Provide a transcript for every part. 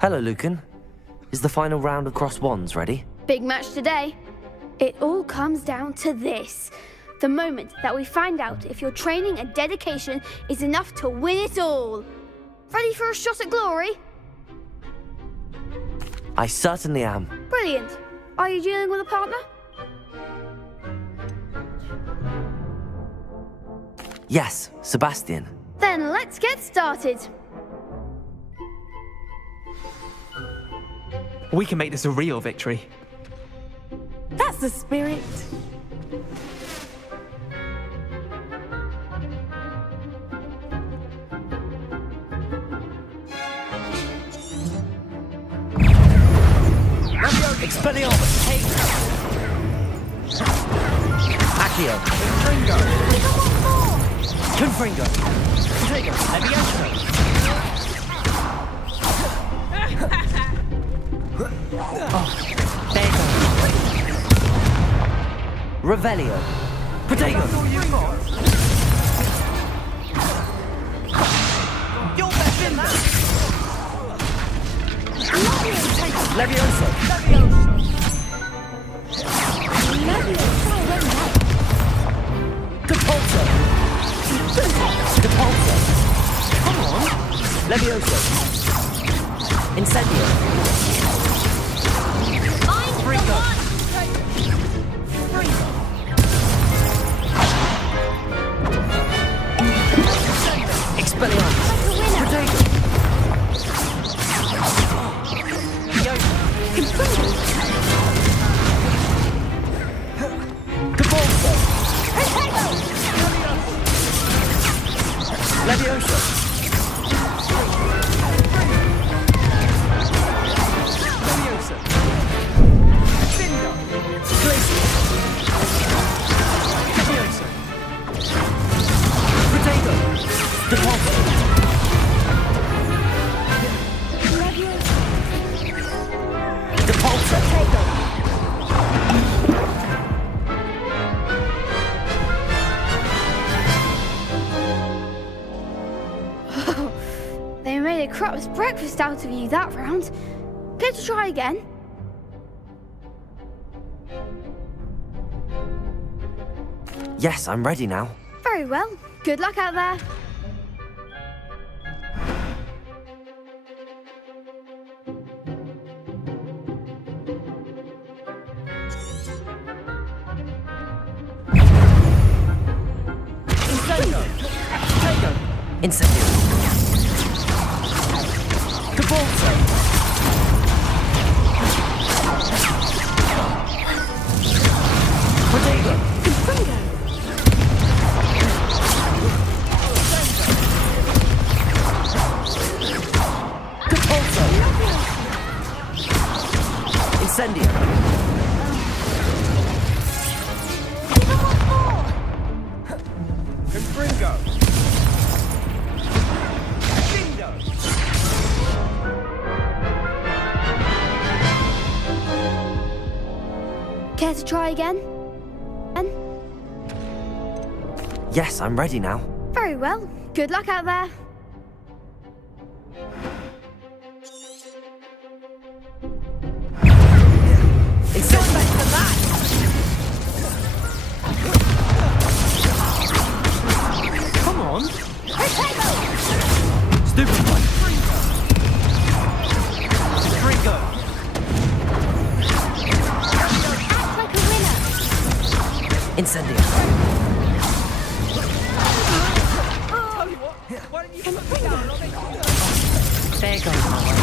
Hello, Lucan. Is the final round of cross wands ready? Big match today. It all comes down to this. The moment that we find out if your training and dedication is enough to win it all. Ready for a shot at glory? I certainly am. Brilliant. Are you dealing with a partner? Yes, Sebastian. Then let's get started. We can make this a real victory. That's the spirit. Expelliarmus! Accio! Confringo! Confringo! Levioso! Oh, there you go. Revelio! Protego! You're better than that! Levioso! Depulso! Depulso! Come on! Levioso! Incendio! Fringo! Fringo! Expelliarmus! Protego! Cabolso! Levioso! Levioso! Findo! Glacier! Levioso! Protego! Depulso! Depulso! They made a crap's breakfast out of you that round. Care to try again? Yes, I'm ready now. Very well. Good luck out there. Incendio! Cabolso! Protego! Confringo. Cabolso! Incendio! Confringo! Care to try again? Yes, I'm ready now. Very well. Good luck out there. Come on! Stupid one! Fringo! Act like a winner. Incendio! There goes my way.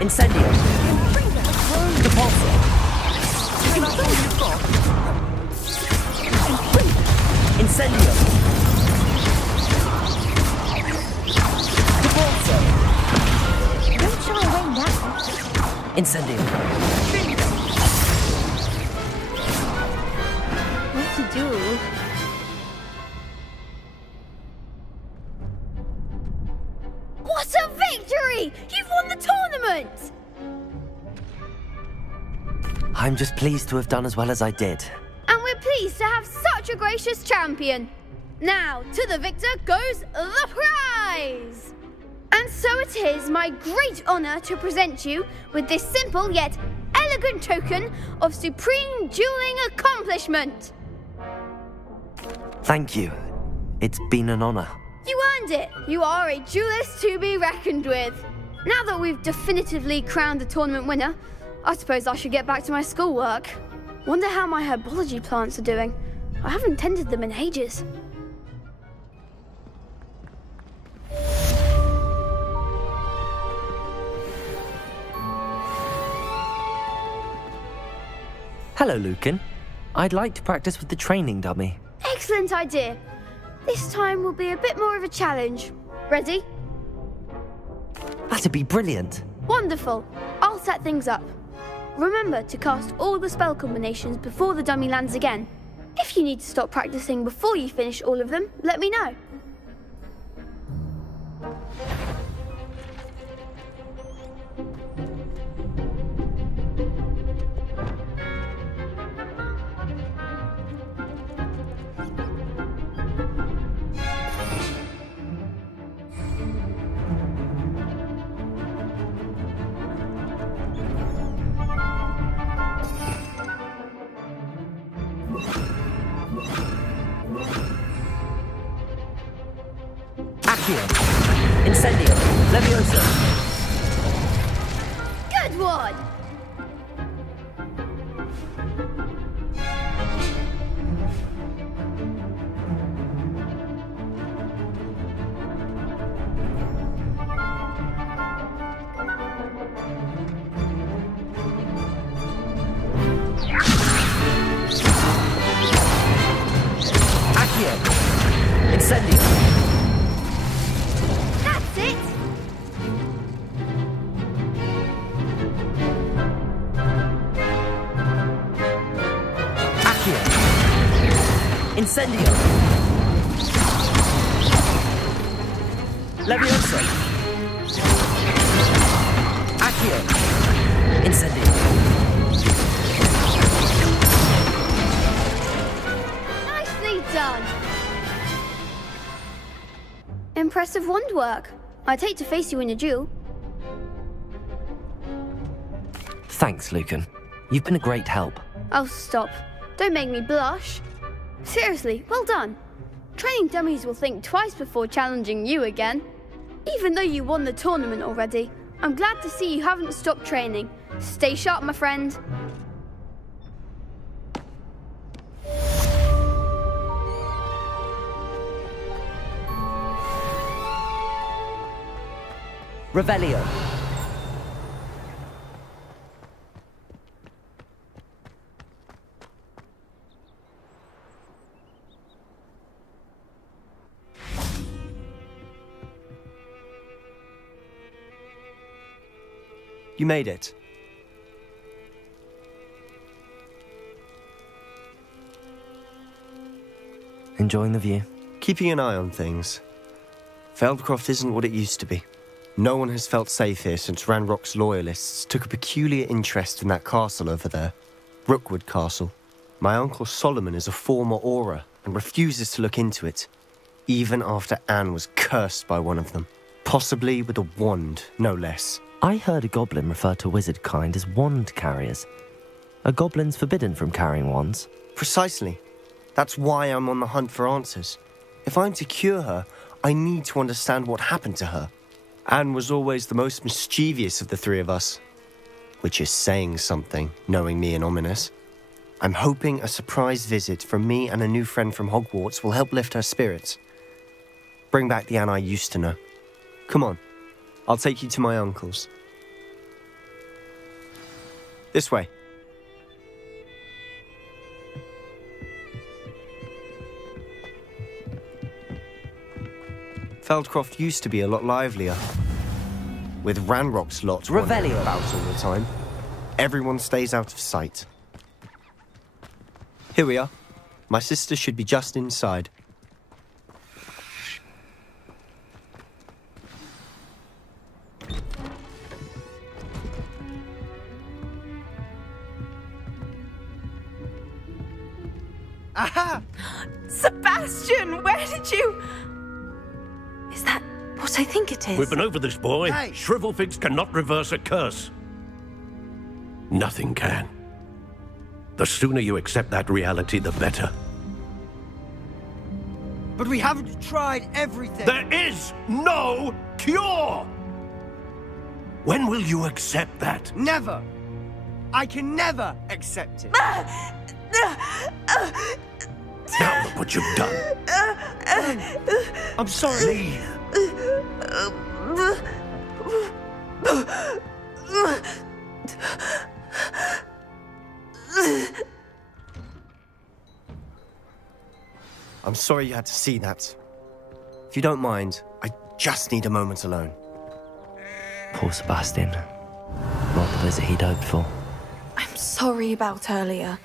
Incendio! Depulso! Incendio! Depulso! Don't shy away now. Incendio! What to do? What a victory! You've won the tournament! I'm just pleased to have done as well as I did. And we're pleased to have such a gracious champion. Now, to the victor goes the prize! And so it is my great honour to present you with this simple yet elegant token of supreme dueling accomplishment. Thank you. It's been an honor. You earned it. You are a duelist to be reckoned with. Now that we've definitively crowned the tournament winner, I suppose I should get back to my schoolwork. Wonder how my herbology plants are doing. I haven't tended them in ages. Hello, Lucan. I'd like to practice with the training dummy. Excellent idea. This time will be a bit more of a challenge. Ready? That'd be brilliant. Wonderful. I'll set things up. Remember to cast all the spell combinations before the dummy lands again. If you need to stop practicing before you finish all of them, let me know. Actiune. Incendio. Leviosa. Good one! Actiune. Incendio. That's it! Partea. Incendio. Leviosa. Actiune. Incendio. Nicely done. Impressive wand work. I'd hate to face you in a duel. Thanks, Lucan. You've been a great help. Oh, stop. Don't make me blush. Seriously, well done. Training dummies will think twice before challenging you again. Even though you won the tournament already, I'm glad to see you haven't stopped training. Stay sharp, my friend. Revelio. You made it. Enjoying the view? Keeping an eye on things. Feldcroft isn't what it used to be. No one has felt safe here since Ranrock's loyalists took a peculiar interest in that castle over there. Rookwood Castle. My uncle Solomon is a former Auror and refuses to look into it, even after Anne was cursed by one of them. Possibly with a wand, no less. I heard a goblin refer to wizard kind as wand carriers. Are goblins forbidden from carrying wands? Precisely. That's why I'm on the hunt for answers. If I'm to cure her, I need to understand what happened to her. Anne was always the most mischievous of the three of us. Which is saying something, knowing me and Ominous. I'm hoping a surprise visit from me and a new friend from Hogwarts will help lift her spirits. Bring back the Anne I used to know. Come on, I'll take you to my uncle's. This way. Feldcroft used to be a lot livelier. With Ranrock's lot wandering Revelio. about all the time. Everyone stays out of sight. Here we are. My sister should be just inside. Aha! Sebastian, where did you... Is that what what I think it is. We've been over this, boy. Hey! Shrivelfigs cannot reverse a curse. Nothing can. The sooner you accept that reality, the better. But we haven't tried everything. There is no cure! When will you accept that? Never. I can never accept it. Now look what you've done. I'm sorry. Leave. I'm sorry you had to see that. If you don't mind, I just need a moment alone. Poor Sebastian. Not the visit he'd hoped for. I'm sorry about earlier.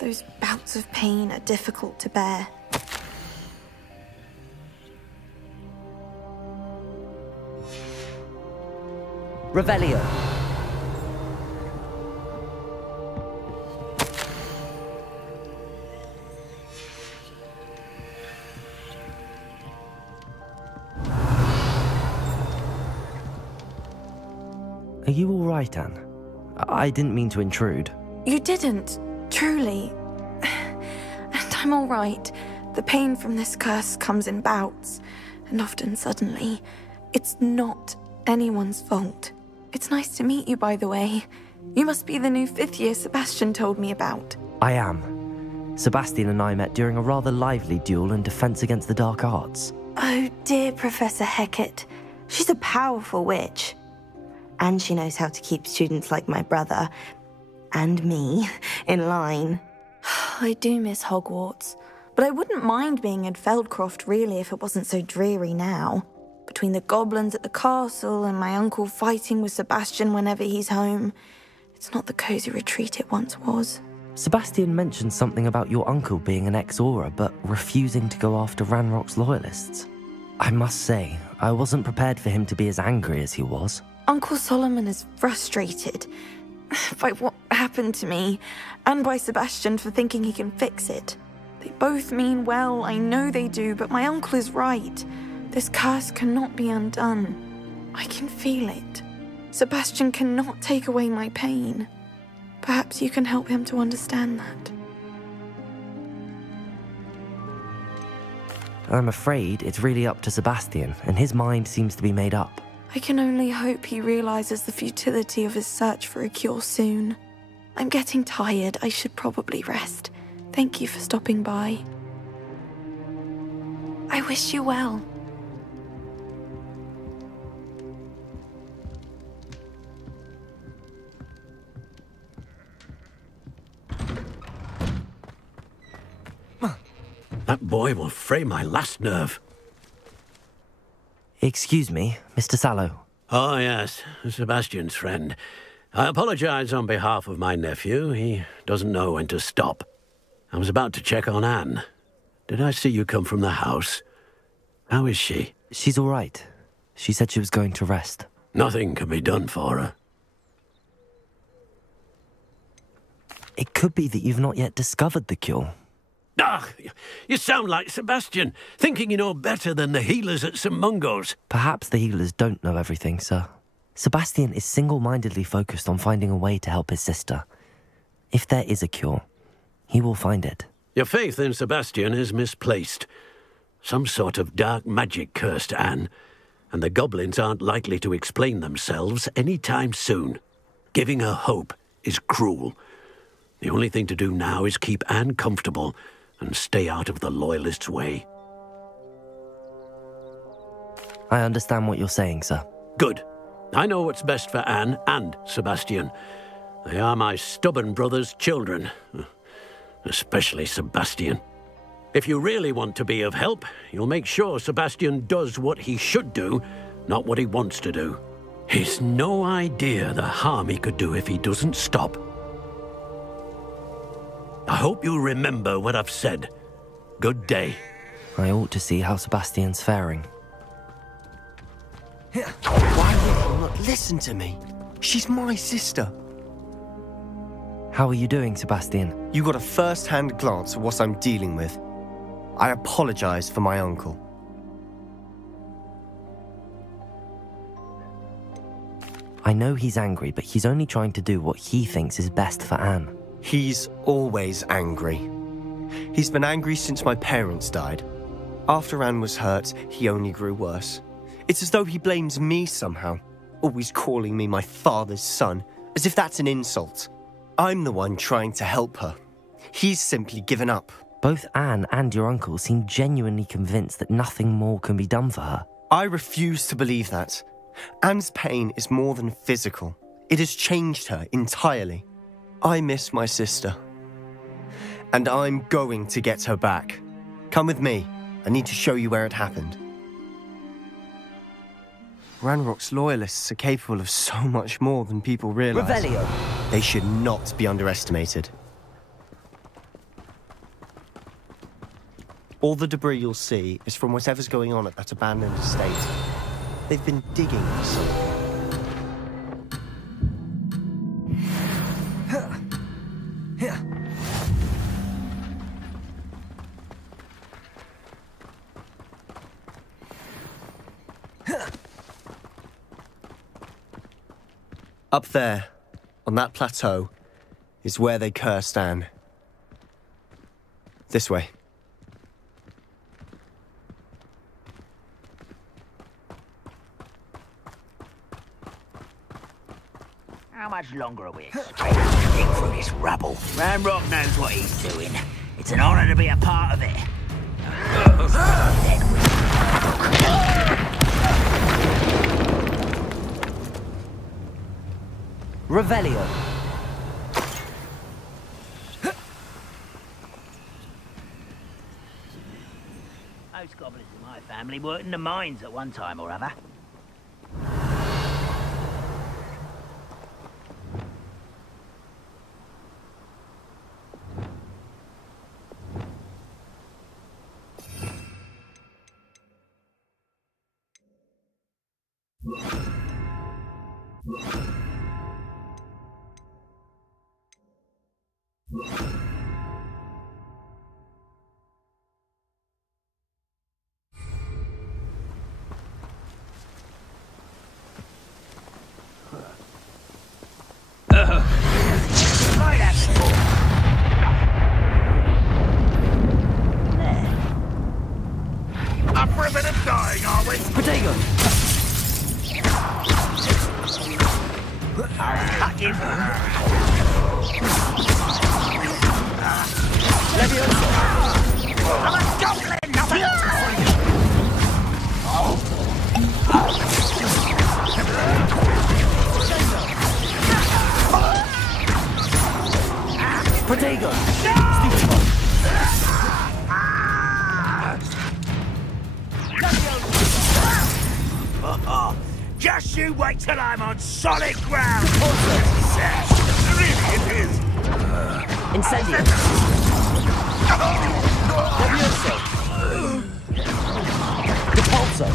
Those bouts of pain are difficult to bear. Revelio. Are you all right, Anne? I didn't mean to intrude. You didn't, truly. And I'm all right. The pain from this curse comes in bouts, and often suddenly. It's not anyone's fault. It's nice to meet you, by the way. You must be the new 5th year Sebastian told me about. I am. Sebastian and I met during a rather lively duel in defense against the dark arts. Oh, dear Professor Hecat. She's a powerful witch. And she knows how to keep students like my brother, and me, in line. I do miss Hogwarts, but I wouldn't mind being in Feldcroft, really, if it wasn't so dreary now. Between the goblins at the castle and my uncle fighting with Sebastian whenever he's home, it's not the cosy retreat it once was. Sebastian mentioned something about your uncle being an ex-Auror, but refusing to go after Ranrock's loyalists. I must say, I wasn't prepared for him to be as angry as he was. Uncle Solomon is frustrated by what happened to me, and by Sebastian for thinking he can fix it. They both mean well, I know they do, but my uncle is right. This curse cannot be undone. I can feel it. Sebastian cannot take away my pain. Perhaps you can help him to understand that. I'm afraid it's really up to Sebastian, and his mind seems to be made up. I can only hope he realizes the futility of his search for a cure soon. I'm getting tired. I should probably rest. Thank you for stopping by. I wish you well. That boy will fray my last nerve. Excuse me, Mr. Sallow. Oh, yes, Sebastian's friend. I apologize on behalf of my nephew. He doesn't know when to stop. I was about to check on Anne. Did I see you come from the house? How is she? She's all right. She said she was going to rest. Nothing can be done for her. It could be that you've not yet discovered the cure. Ah, you sound like Sebastian, thinking you know better than the healers at St. Mungo's. Perhaps the healers don't know everything, sir. Sebastian is single-mindedly focused on finding a way to help his sister. If there is a cure, he will find it. Your faith in Sebastian is misplaced. Some sort of dark magic cursed Anne, and the goblins aren't likely to explain themselves any time soon. Giving her hope is cruel. The only thing to do now is keep Anne comfortable and stay out of the Loyalists' way. I understand what you're saying, sir. Good. I know what's best for Anne and Sebastian. They are my stubborn brother's children. Especially Sebastian. If you really want to be of help, you'll make sure Sebastian does what he should do, not what he wants to do. He's no idea the harm he could do if he doesn't stop. I hope you remember what I've said. Good day. I ought to see how Sebastian's faring. Why will you not listen to me? She's my sister. How are you doing, Sebastian? You got a first-hand glance at what I'm dealing with. I apologize for my uncle. I know he's angry, but he's only trying to do what he thinks is best for Anne. He's always angry. He's been angry since my parents died. After Anne was hurt, he only grew worse. It's as though he blames me somehow, always calling me my father's son, as if that's an insult. I'm the one trying to help her. He's simply given up. Both Anne and your uncle seem genuinely convinced that nothing more can be done for her. I refuse to believe that. Anne's pain is more than physical. It has changed her entirely. I miss my sister. And I'm going to get her back. Come with me. I need to show you where it happened. Ranrock's loyalists are capable of so much more than people realize. Revelio! They should not be underestimated. All the debris you'll see is from whatever's going on at that abandoned estate. They've been digging for something. Up there, on that plateau, is where they cursed Anne. This way. How much longer are we expected to dig through this rubble? Ranrock knows what he's doing. It's an honor to be a part of it. Revelio! Most goblins in my family worked in the mines at one time or other. Just you wait till I'm on solid ground! Really it is! Incendio! Levioso! Repulso!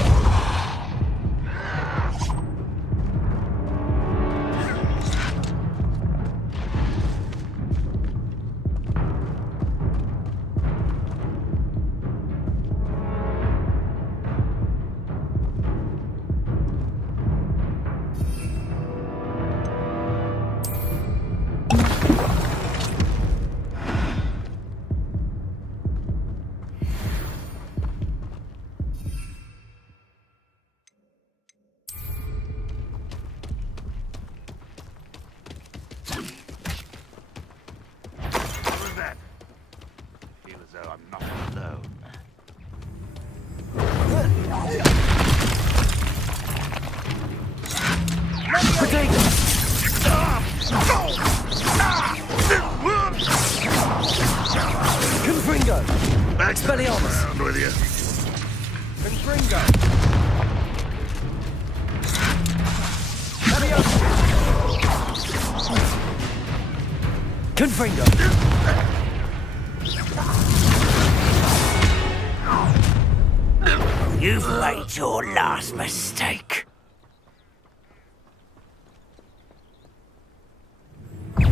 You've made your last mistake.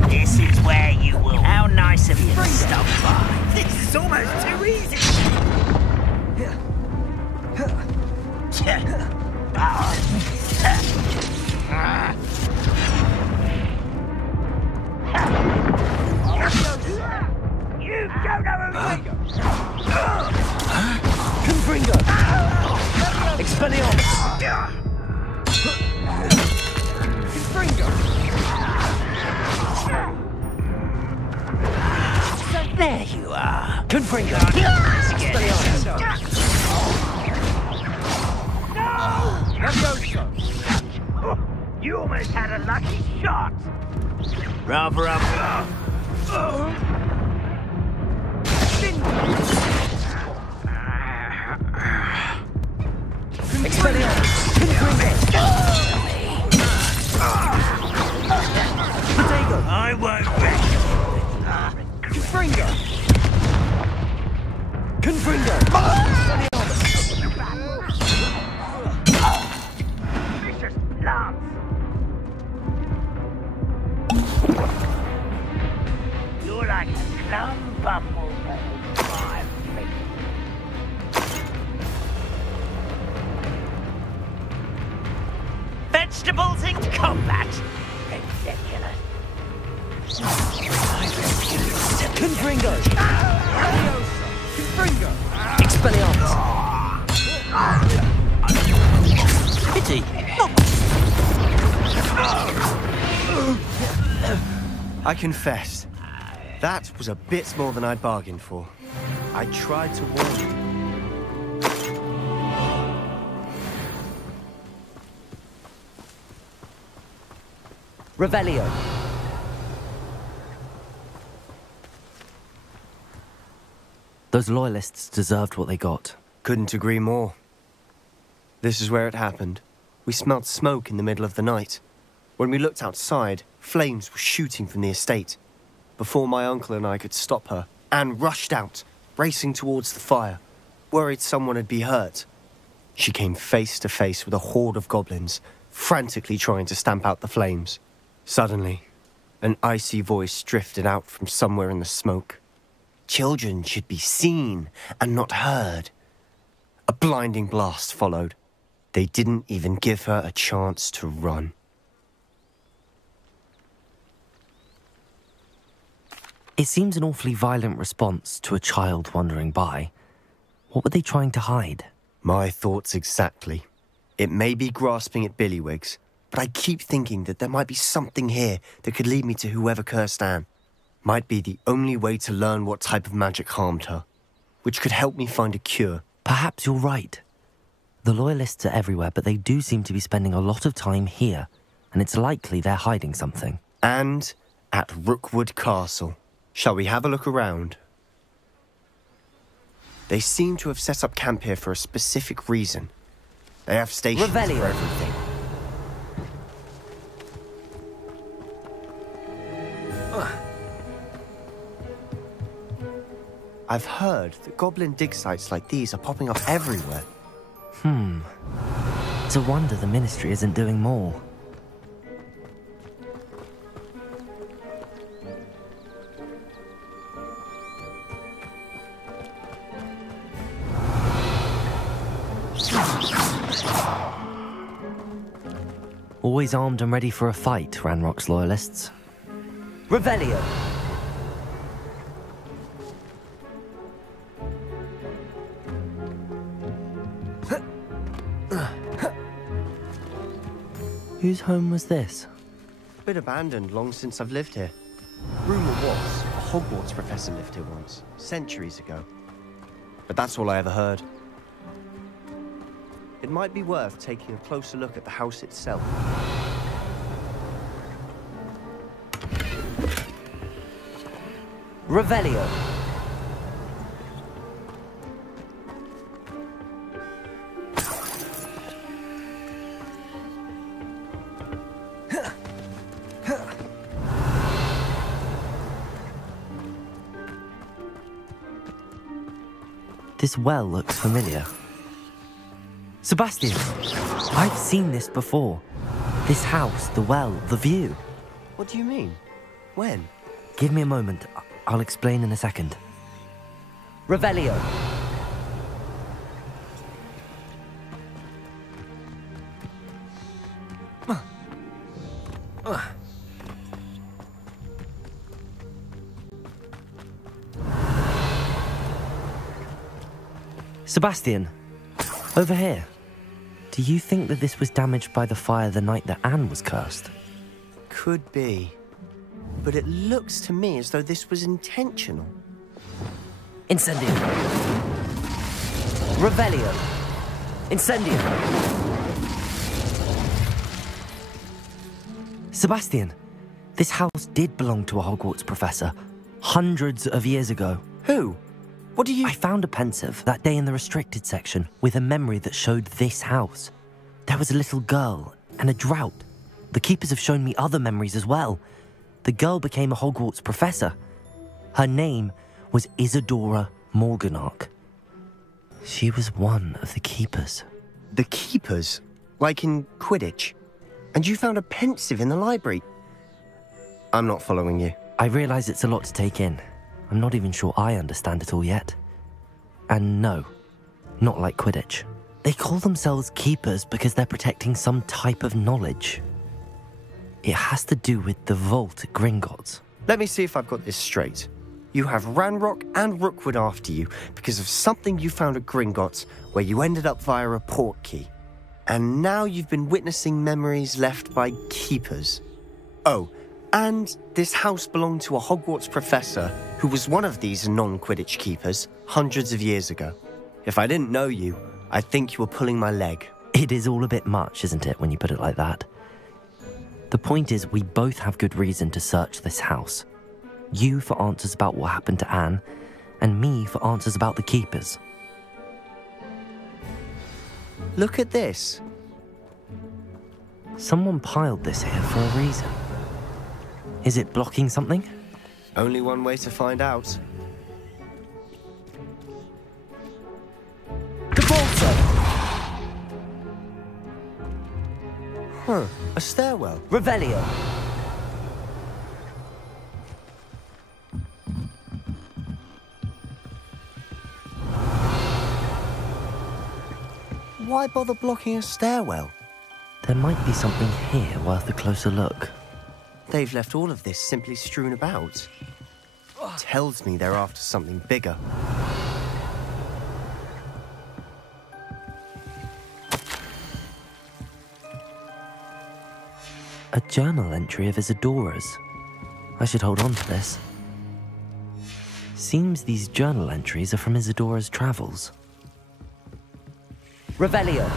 This is where you will. How nice of you to stop by. This is almost too easy! So there you are. You almost had a lucky shot. Rather up. I won't Vicious lance. You're like a clown bumble. Vegetables in combat. Ridiculous. Confringo! Confringo! Expelliarmus! Pity! I confess, that was a bit more than I'd bargained for. I tried to warn you. Revelio. Those loyalists deserved what they got. Couldn't agree more. This is where it happened. We smelled smoke in the middle of the night. When we looked outside, flames were shooting from the estate. Before my uncle and I could stop her, Anne rushed out, racing towards the fire, worried someone had been hurt. She came face to face with a horde of goblins, frantically trying to stamp out the flames. Suddenly, an icy voice drifted out from somewhere in the smoke. Children should be seen and not heard. A blinding blast followed. They didn't even give her a chance to run. It seems an awfully violent response to a child wandering by. What were they trying to hide? My thoughts exactly. It may be grasping at Billywigs, but I keep thinking that there might be something here that could lead me to whoever cursed Anne. Might be the only way to learn what type of magic harmed her, which could help me find a cure. Perhaps you're right. The Loyalists are everywhere, but they do seem to be spending a lot of time here, and it's likely they're hiding something. And at Rookwood Castle. Shall we have a look around? They seem to have set up camp here for a specific reason. They have stations for everything. I've heard that goblin dig sites like these are popping up everywhere. It's a wonder the Ministry isn't doing more. Always armed and ready for a fight, Ranrock's Loyalists. Revelio! Whose home was this? Been abandoned long since I've lived here. Rumour was a Hogwarts professor lived here once, centuries ago. But that's all I ever heard. It might be worth taking a closer look at the house itself. Revelio. This well looks familiar. Sebastian, I've seen this before. This house, the well, the view. What do you mean? When? Give me a moment. I'll explain in a second. Revelio. Sebastian, over here. Do you think that this was damaged by the fire the night that Anne was cursed? Could be. But it looks to me as though this was intentional. Incendio. Revelio. Incendio. Sebastian, this house did belong to a Hogwarts professor, hundreds of years ago. Who? What do you... I found a pensive that day in the restricted section with a memory that showed this house. There was a little girl and a drought. The keepers have shown me other memories as well. The girl became a Hogwarts professor. Her name was Isadora Morganach. She was one of the keepers. The keepers? Like in Quidditch? And you found a pensive in the library? I'm not following you. I realise it's a lot to take in. I'm not even sure I understand it all yet. And no, not like Quidditch. They call themselves keepers because they're protecting some type of knowledge. It has to do with the vault at Gringotts. Let me see if I've got this straight. You have Ranrock and Rookwood after you because of something you found at Gringotts where you ended up via a portkey. And now you've been witnessing memories left by keepers. Oh, and this house belonged to a Hogwarts professor who was one of these non-Quidditch keepers hundreds of years ago. If I didn't know you, I'd think you were pulling my leg. It is all a bit much, isn't it, when you put it like that? The point is, we both have good reason to search this house. You for answers about what happened to Anne, and me for answers about the keepers. Look at this. Someone piled this here for a reason. Is it blocking something? Only one way to find out. Huh, a stairwell. Revelio. Why bother blocking a stairwell? There might be something here worth a closer look. They've left all of this simply strewn about. Tells me they're after something bigger. A journal entry of Isadora's. I should hold on to this. Seems these journal entries are from Isadora's travels. Revelio.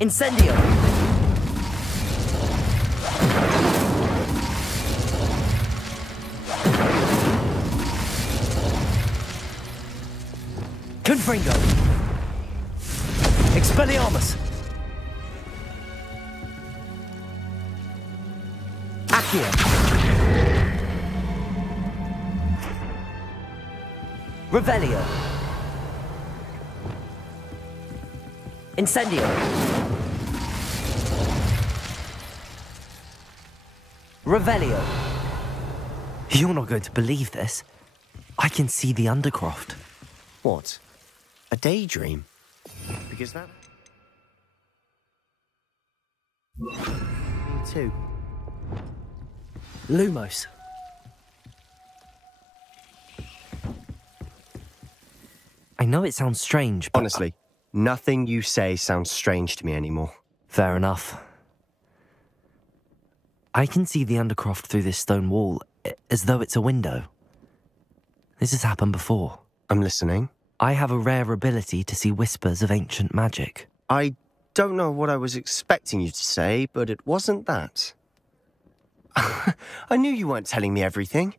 Incendio. Confringo. Expelliarmus. Actiune. Revelio. Incendio. Revelio. You're not going to believe this. I can see the Undercroft. What? A daydream? Because that... Me too. Lumos. I know it sounds strange, but... Honestly, nothing you say sounds strange to me anymore. Fair enough. I can see the Undercroft through this stone wall, as though it's a window. This has happened before. I'm listening. I have a rare ability to see whispers of ancient magic. I don't know what I was expecting you to say, but it wasn't that. I knew you weren't telling me everything.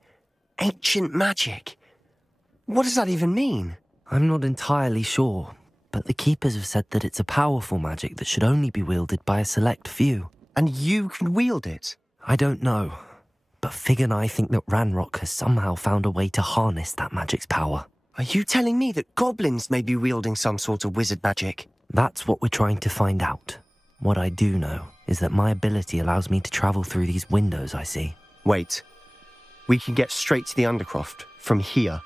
Ancient magic. What does that even mean? I'm not entirely sure, but the Keepers have said that it's a powerful magic that should only be wielded by a select few. And you can wield it? I don't know, but Fig and I think that Ranrock has somehow found a way to harness that magic's power. Are you telling me that goblins may be wielding some sort of wizard magic? That's what we're trying to find out. What I do know is that my ability allows me to travel through these windows I see. Wait. We can get straight to the Undercroft from here.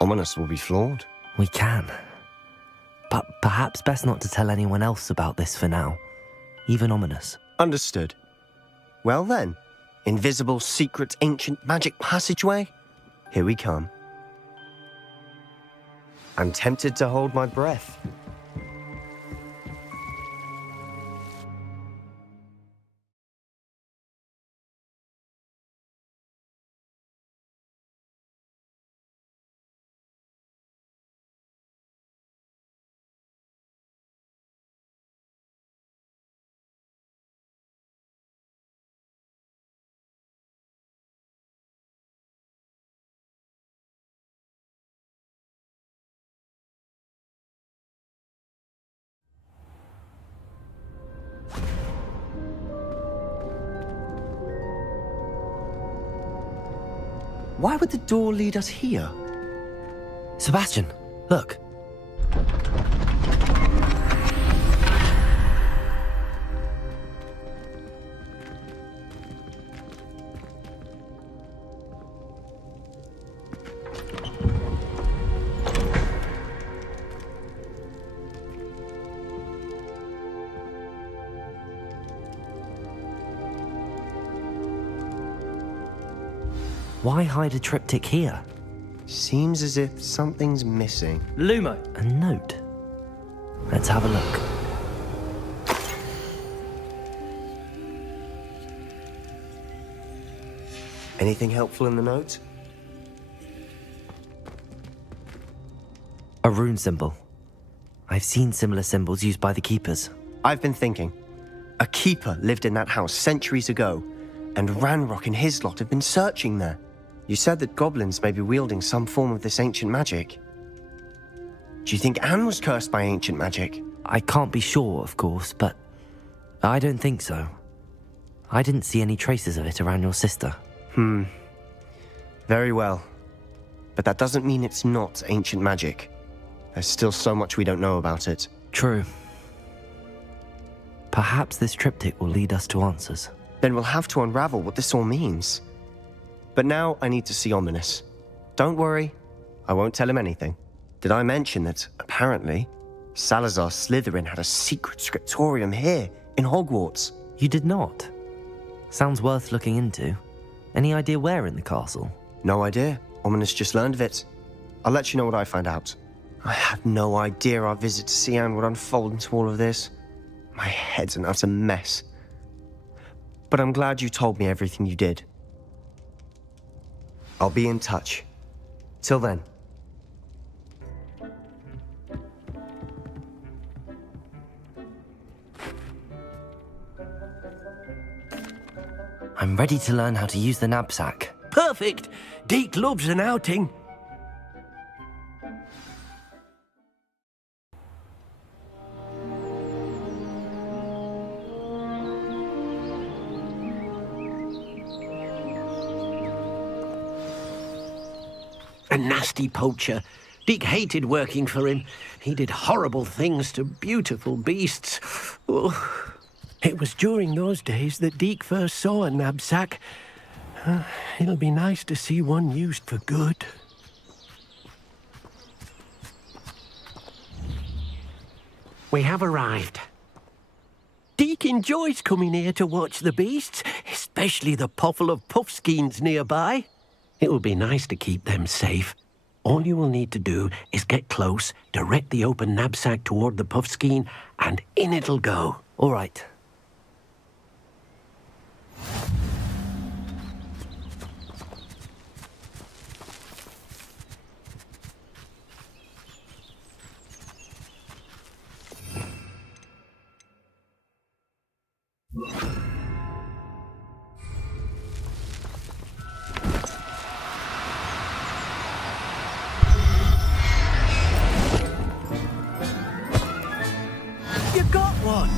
Ominous will be flawed. We can. But perhaps best not to tell anyone else about this for now. Even Ominous. Understood. Well then, Invisible, secret, ancient magic passageway? Here we come. I'm tempted to hold my breath. Why would the door lead us here? Sebastian, look. Why hide a triptych here? Seems as if something's missing. Lumo. A note. Let's have a look. Anything helpful in the note? A rune symbol. I've seen similar symbols used by the keepers. I've been thinking. A keeper lived in that house centuries ago, and Ranrock and his lot have been searching there. You said that goblins may be wielding some form of this ancient magic. Do you think Anne was cursed by ancient magic? I can't be sure, of course, but I don't think so. I didn't see any traces of it around your sister. Very well. But that doesn't mean it's not ancient magic. There's still so much we don't know about it. True. Perhaps this triptych will lead us to answers. Then we'll have to unravel what this all means. But now I need to see Ominous. Don't worry, I won't tell him anything. Did I mention that, apparently, Salazar Slytherin had a secret scriptorium here, in Hogwarts? You did not? Sounds worth looking into. Any idea where in the castle? No idea. Ominous just learned of it. I'll let you know what I find out. I had no idea our visit to Cian would unfold into all of this. My head's an utter mess. But I'm glad you told me everything you did. I'll be in touch. Till then. I'm ready to learn how to use the knapsack. Perfect! Deke loves an outing. A nasty poacher. Deke hated working for him. He did horrible things to beautiful beasts. Oh. It was during those days that Deke first saw a knapsack. It'll be nice to see one used for good. We have arrived. Deke enjoys coming here to watch the beasts, especially the puffle of puffskeins nearby. It will be nice to keep them safe. All you will need to do is get close, direct the open knapsack toward the puffskein, and in it'll go. All right. You got one!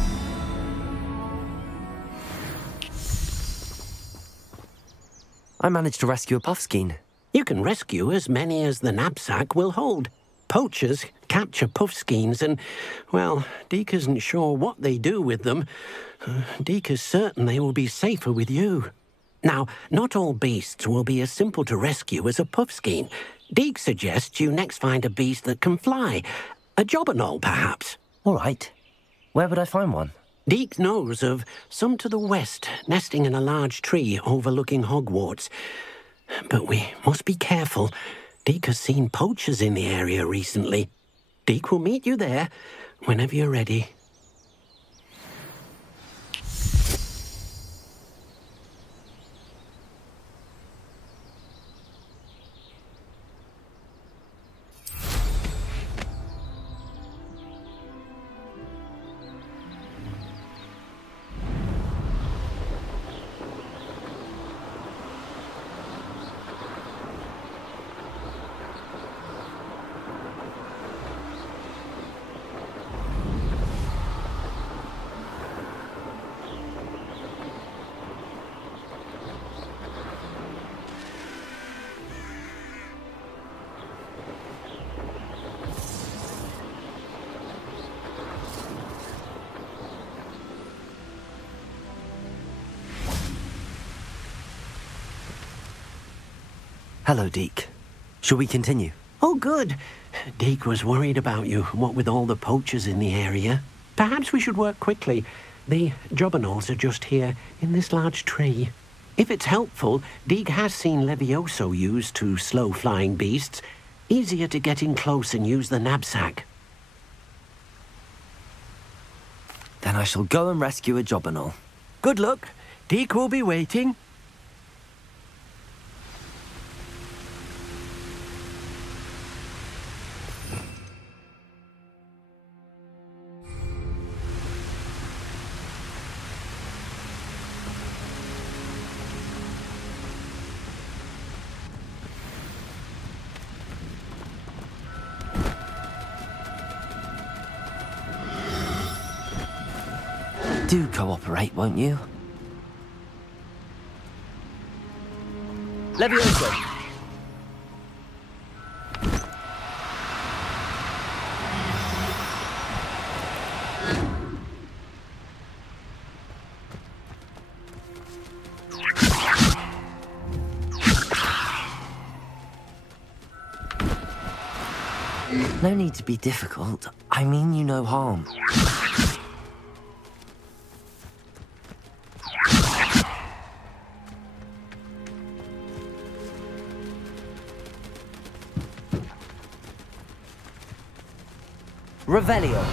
I managed to rescue a puffskein. You can rescue as many as the knapsack will hold. Poachers capture puffskeins and, well, Deke isn't sure what they do with them. Deke is certain they will be safer with you. Now, not all beasts will be as simple to rescue as a puffskein. Deke suggests you next find a beast that can fly. A jobberknoll, perhaps. All right. Where would I find one? Deke knows of some to the west, nesting in a large tree overlooking Hogwarts. But we must be careful. Deke has seen poachers in the area recently. Deke will meet you there whenever you're ready. Hello, Deke. Shall we continue? Oh, good. Deke was worried about you, what with all the poachers in the area. Perhaps we should work quickly. The jobberknolls are just here, in this large tree. If it's helpful, Deke has seen Levioso used to slow flying beasts. Easier to get in close and use the knapsack. Then I shall go and rescue a jobberknoll. Good luck. Deke will be waiting. Do cooperate, won't you? Levioso! No need to be difficult. I mean you no harm. Revelio.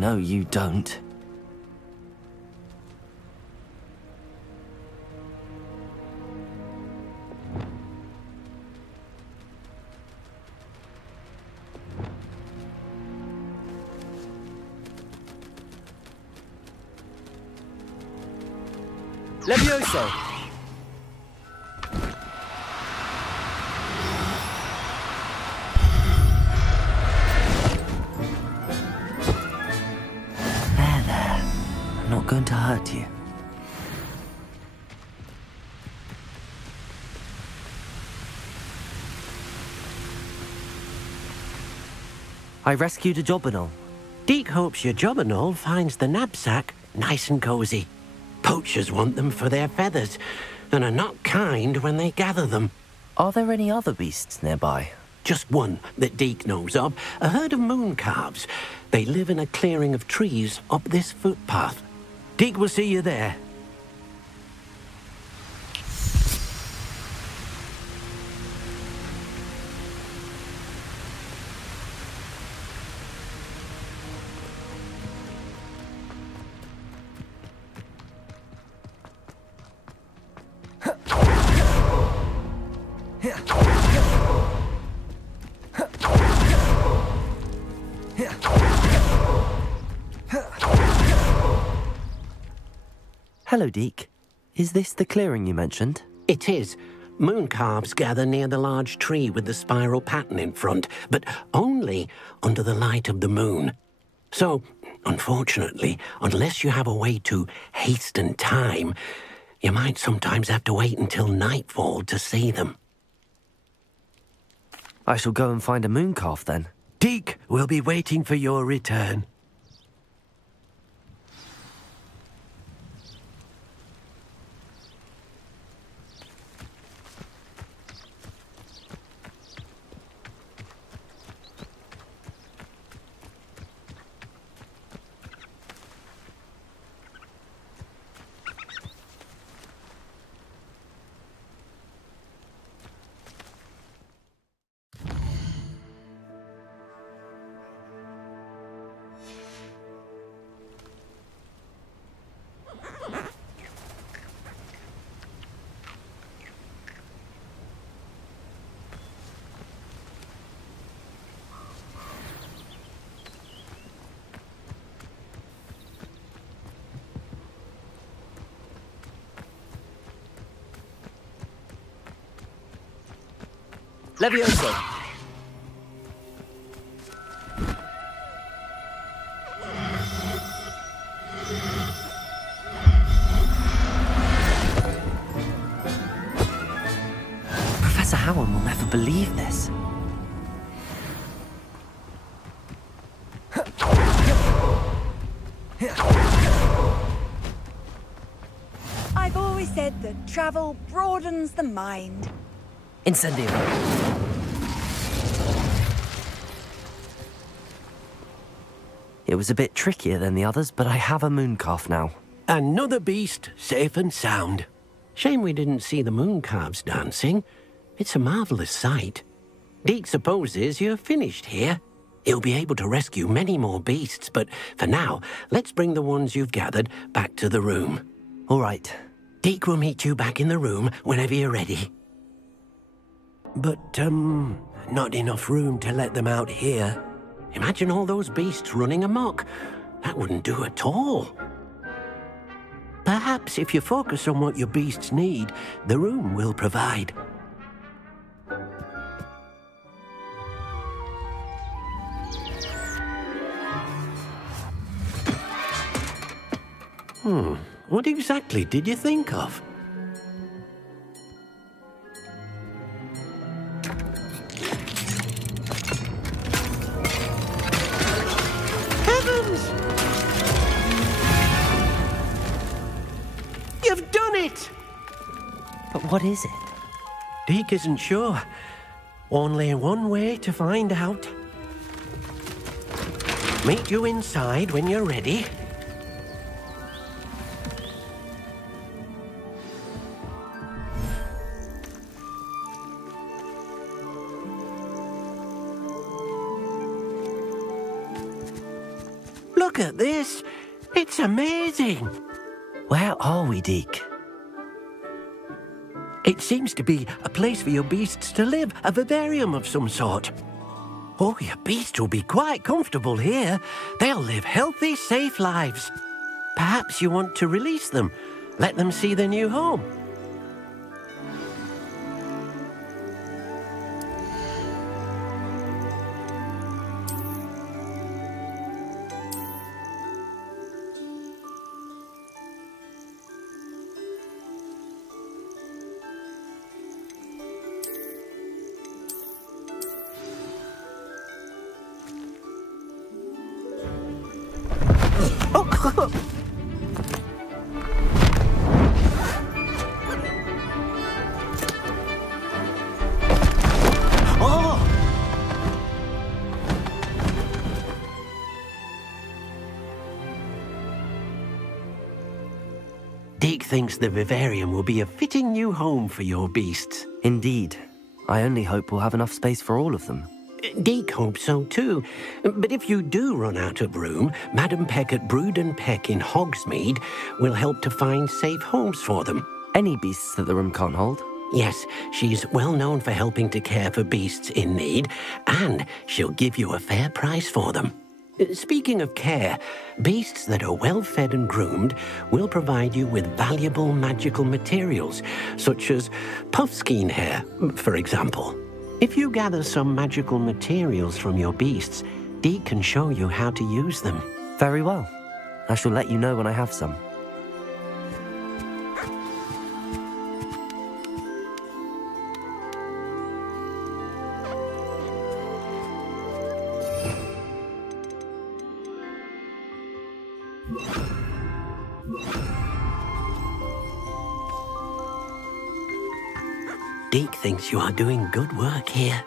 No, you don't. Levioso! There. I'm not going to hurt you. I rescued a jobberknoll. Deke hopes your jobberknoll finds the knapsack nice and cozy. Poachers want them for their feathers, and are not kind when they gather them. Are there any other beasts nearby? Just one that Deke knows of, a herd of moon calves. They live in a clearing of trees up this footpath. Deke will see you there. Hello, Deke. Is this the clearing you mentioned? It is. Moon calves gather near the large tree with the spiral pattern in front, but only under the light of the moon. So, unfortunately, unless you have a way to hasten time, You might sometimes have to wait until nightfall to see them. I shall go and find a moon calf then. Deke will be waiting for your return. Levioso! Professor Howard will never believe this. I've always said that travel broadens the mind. Incendio. It was a bit trickier than the others, but I have a moon calf now. Another beast, safe and sound. Shame we didn't see the moon calves dancing. It's a marvellous sight. Deke supposes you're finished here. He'll be able to rescue many more beasts, but for now, let's bring the ones you've gathered back to the room. All right. Deke will meet you back in the room whenever you're ready. But, not enough room to let them out here. Imagine all those beasts running amok. That wouldn't do at all. Perhaps if you focus on what your beasts need, the room will provide. What exactly did you think of? Heavens! You've done it! But what is it? Deke isn't sure. Only one way to find out. Meet you inside when you're ready. Look at this. It's amazing. Where are we, Deke? It seems to be a place for your beasts to live, a vivarium of some sort. Oh, your beasts will be quite comfortable here. They'll live healthy, safe lives. Perhaps you want to release them, let them see their new home. Deke thinks the vivarium will be a fitting new home for your beasts. Indeed. I only hope we'll have enough space for all of them. Deke hopes so too. But if you do run out of room, Madam Peck at Brood and Peck in Hogsmeade will help to find safe homes for them. Any beasts that the room can't hold? Yes, she's well known for helping to care for beasts in need, and she'll give you a fair price for them. Speaking of care, beasts that are well fed and groomed will provide you with valuable magical materials, such as puffskein hair, for example. If you gather some magical materials from your beasts, Deke can show you how to use them. Very well. I shall let you know when I have some. Deke thinks you are doing good work here.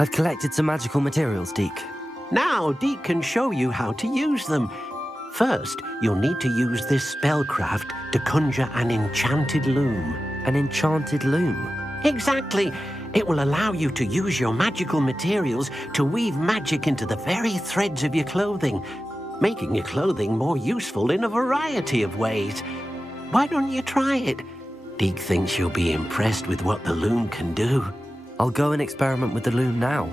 I've collected some magical materials, Deke. Now Deke can show you how to use them. First, you'll need to use this spellcraft to conjure an enchanted loom. An enchanted loom? Exactly. It will allow you to use your magical materials to weave magic into the very threads of your clothing, making your clothing more useful in a variety of ways. Why don't you try it? Deke thinks you'll be impressed with what the loom can do. I'll go and experiment with the loom now.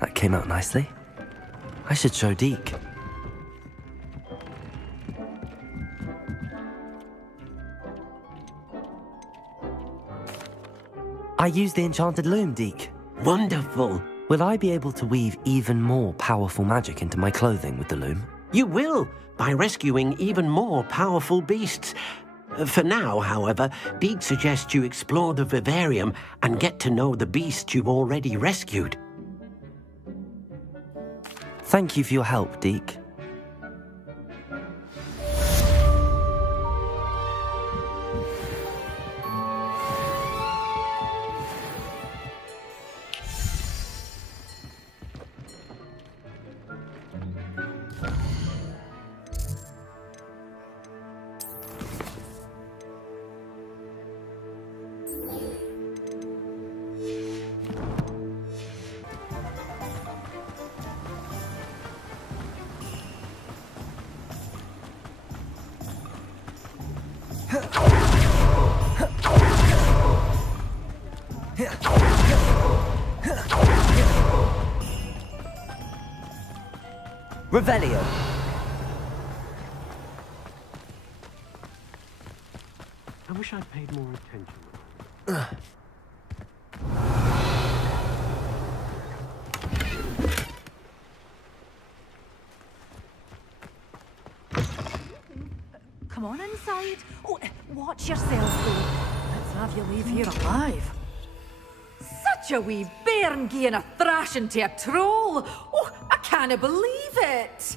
That came out nicely. I should show Deke. I used the enchanted loom, Deke. Wonderful. Will I be able to weave even more powerful magic into my clothing with the loom? You will, by rescuing even more powerful beasts. For now, however, Deke suggests you explore the vivarium and get to know the beasts you've already rescued. Thank you for your help, Deke. Revelio. I wish I'd paid more attention. Come on inside. Oh, watch yourself, though. Let's have you leave here alive. Such a wee bairn gieing a thrashing to a troll. Oh, I can't believe it.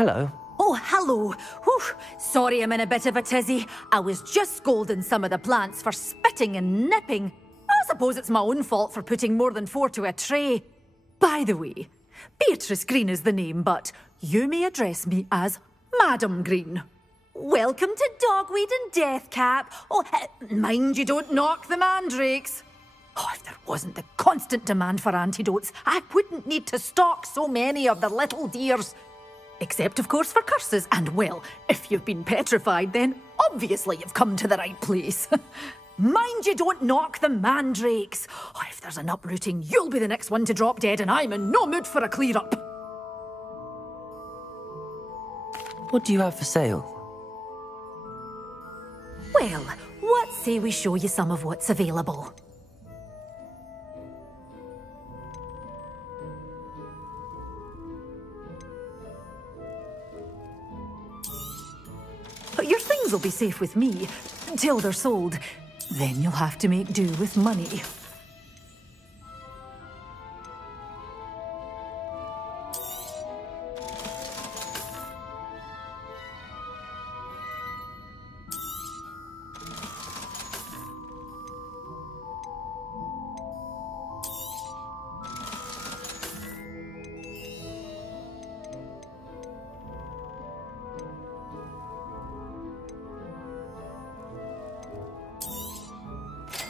hello. Oh, hello. Whew. Sorry I'm in a bit of a tizzy. I was just scolding some of the plants for spitting and nipping. I suppose it's my own fault for putting more than 4 to a tray. By the way, Beatrice Green is the name, but you may address me as Madam Green. Welcome to Dogweed and Deathcap. Oh, mind you don't knock the mandrakes. Oh, if there wasn't the constant demand for antidotes, I wouldn't need to stock so many of the little dears. Except, of course, for curses. And, well, if you've been petrified, then obviously you've come to the right place. Mind you don't knock the mandrakes. Oh, if there's an uprooting, you'll be the next one to drop dead, and I'm in no mood for a clear-up. What do you have for sale? Well, what say we show you some of what's available? Your things will be safe with me, till they're sold. Then you'll have to make do with money.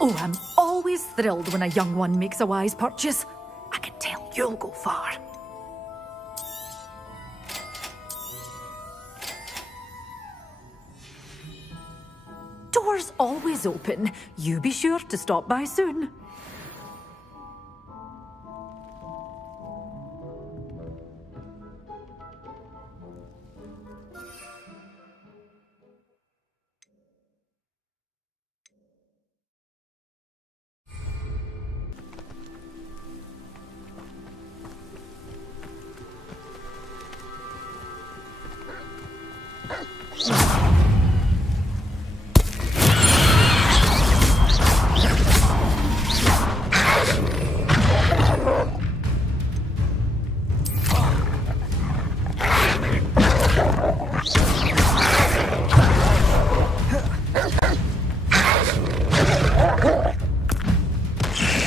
Oh, I'm always thrilled when a young one makes a wise purchase. I can tell you'll go far. Doors always open. You be sure to stop by soon.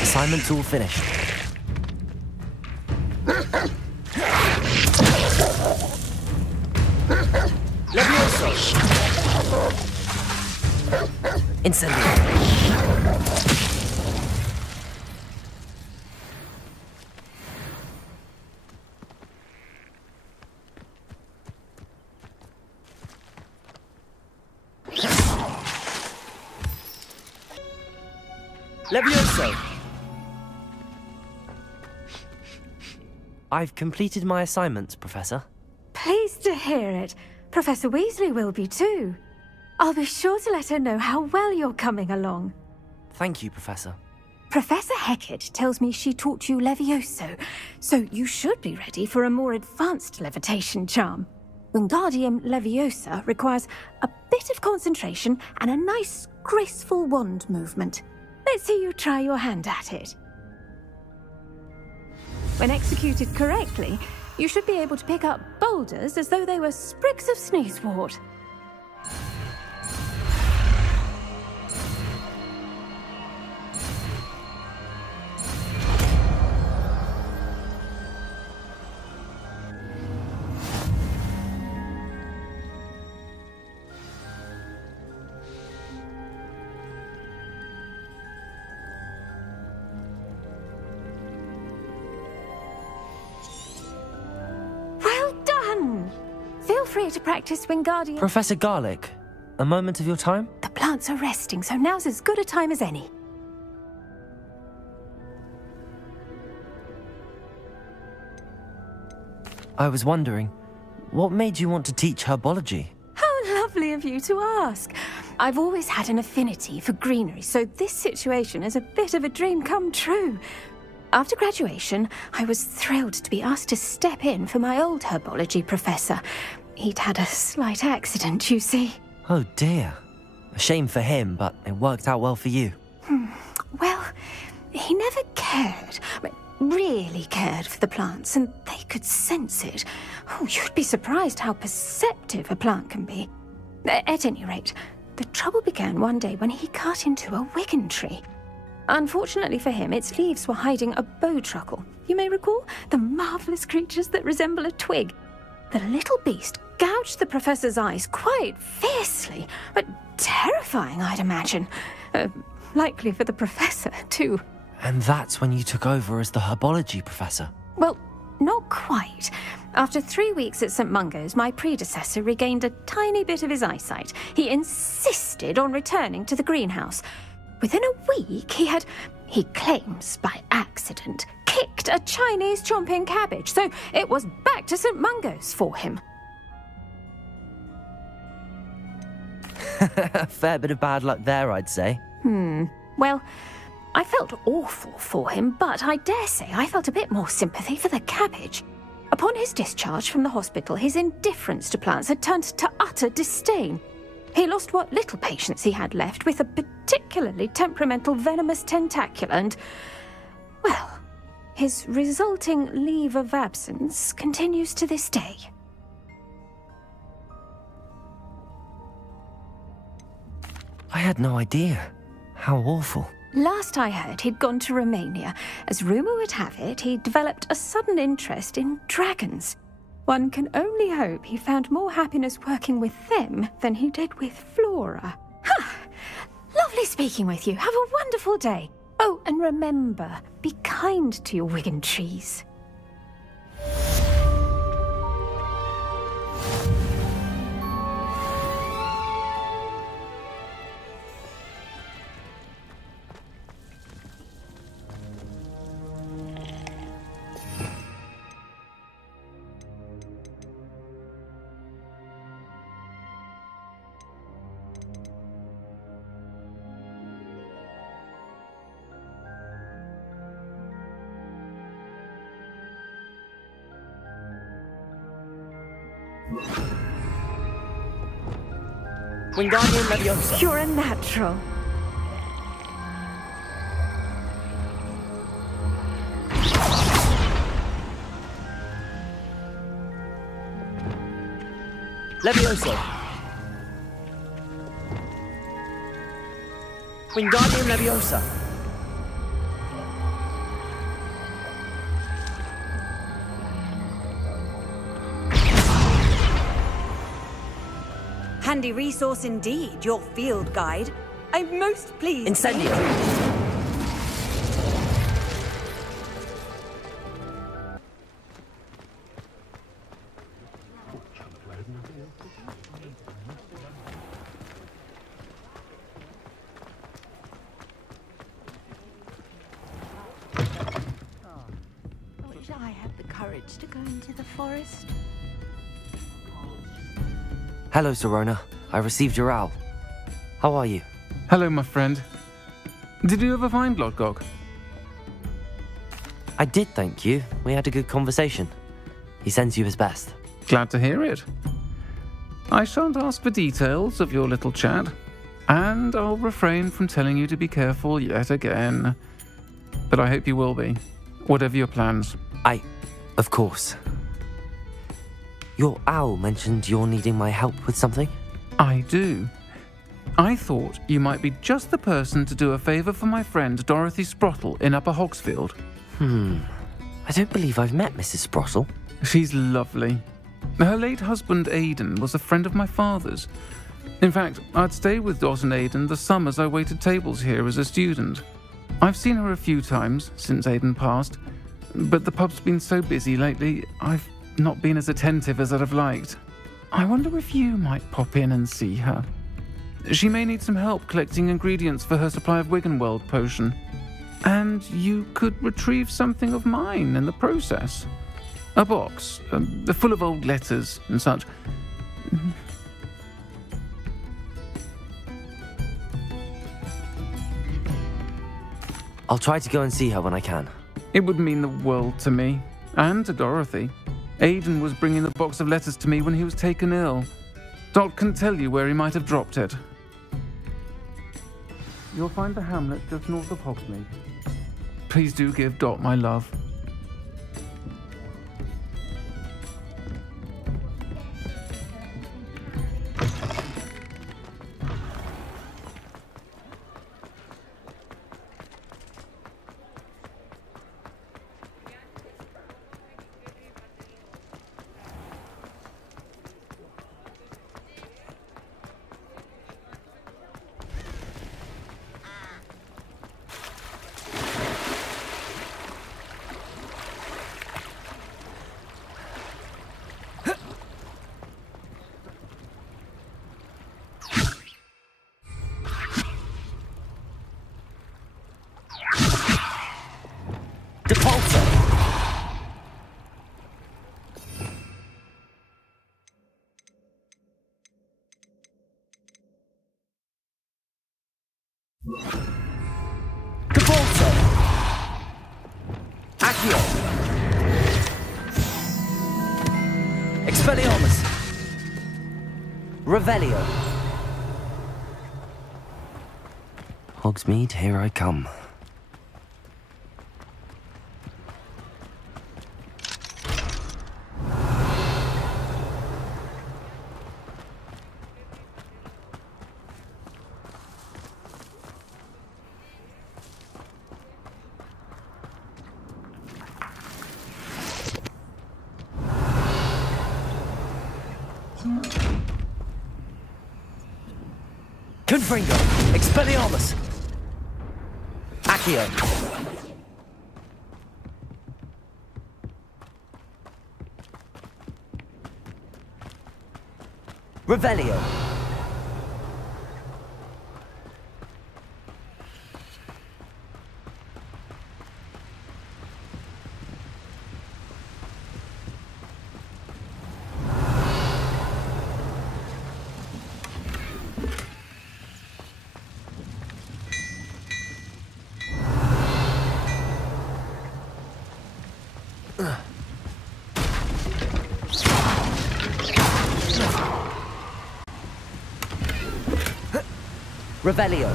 Assignment's all finished. Incendio. Levioso! I've completed my assignments, Professor. Pleased to hear it. Professor Weasley will be too. I'll be sure to let her know how well you're coming along. Thank you, Professor. Professor Hecat tells me she taught you Levioso, so you should be ready for a more advanced levitation charm. Wingardium Leviosa requires a bit of concentration and a nice, graceful wand movement. Let's see you try your hand at it. When executed correctly, you should be able to pick up boulders as though they were sprigs of sneezewort. Feel free to practice Wingardium. Professor Garlick, a moment of your time? The plants are resting, so now's as good a time as any. I was wondering, what made you want to teach herbology? How lovely of you to ask. I've always had an affinity for greenery, so this situation is a bit of a dream come true. After graduation, I was thrilled to be asked to step in for my old herbology professor. He'd had a slight accident, you see. Oh dear. A shame for him, but it worked out well for you. Well, he never cared. really cared for the plants, and they could sense it. Oh, you'd be surprised how perceptive a plant can be. At any rate, the trouble began one day when he cut into a wigan tree. Unfortunately for him, its leaves were hiding a bowtruckle. You may recall the marvellous creatures that resemble a twig. The little beast gouged the professor's eyes quite fiercely, but terrifying, I'd imagine. Likely for the professor, too. And that's when you took over as the herbology professor? Well, not quite. After 3 weeks at St. Mungo's, my predecessor regained a tiny bit of his eyesight. He insisted on returning to the greenhouse. Within a week, he claims by accident, kicked a Chinese chomping cabbage, so it was back to St. Mungo's for him. A fair bit of bad luck there, I'd say. Well, I felt awful for him, but I dare say I felt a bit more sympathy for the cabbage. Upon his discharge from the hospital, his indifference to plants had turned to utter disdain. He lost what little patience he had left with a particularly temperamental venomous tentacula and, well, his resulting leave of absence continues to this day. I had no idea. How awful. Last I heard, he'd gone to Romania. As rumour would have it, he'd developed a sudden interest in dragons. One can only hope he found more happiness working with them than he did with Flora. Ha! Lovely speaking with you. Have a wonderful day. Oh, and remember, be kind to your wigan trees. Wingardium Leviosa. You're a natural. Leviosa. Wingardium Leviosa. Handy resource indeed, your field guide. I'm most pleased. Incendio. I wish I had the courage to go into the forest. Hello, Serona. I received your owl. How are you? Hello, my friend. Did you ever find Lodgok? I did, thank you. We had a good conversation. He sends you his best. Glad to hear it. I shan't ask for details of your little chat, and I'll refrain from telling you to be careful yet again. But I hope you will be, whatever your plans. Of course. Your owl mentioned you're needing my help with something? I do. I thought you might be just the person to do a favour for my friend Dorothy Sprottle in Upper Hogsfield. I don't believe I've met Mrs. Sprottle. She's lovely. Her late husband Aidan was a friend of my father's. In fact, I'd stayed with Dot and Aidan the summers I waited tables here as a student. I've seen her a few times since Aidan passed, but the pub's been so busy lately, I've not been as attentive as I'd have liked. I wonder if you might pop in and see her. She may need some help collecting ingredients for her supply of Wiggenweld potion. And you could retrieve something of mine in the process. A box, full of old letters and such. I'll try to go and see her when I can. It would mean the world to me, and to Dorothy. Aidan was bringing the box of letters to me when he was taken ill. Dot can tell you where he might have dropped it. You'll find the hamlet just north of Hogsmeade. Please do give Dot my love. Expelliarmus! Revelio! Hogsmeade, here I come. Confringo! Expelliarmus! Accio! Revelio! Revelio.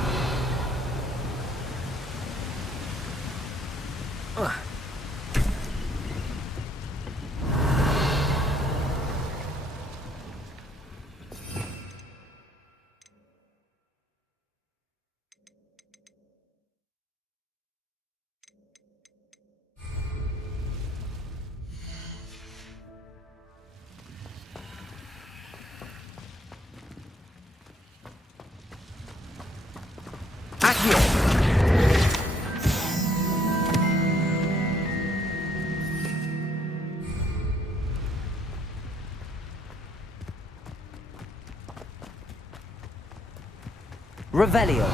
Revelio.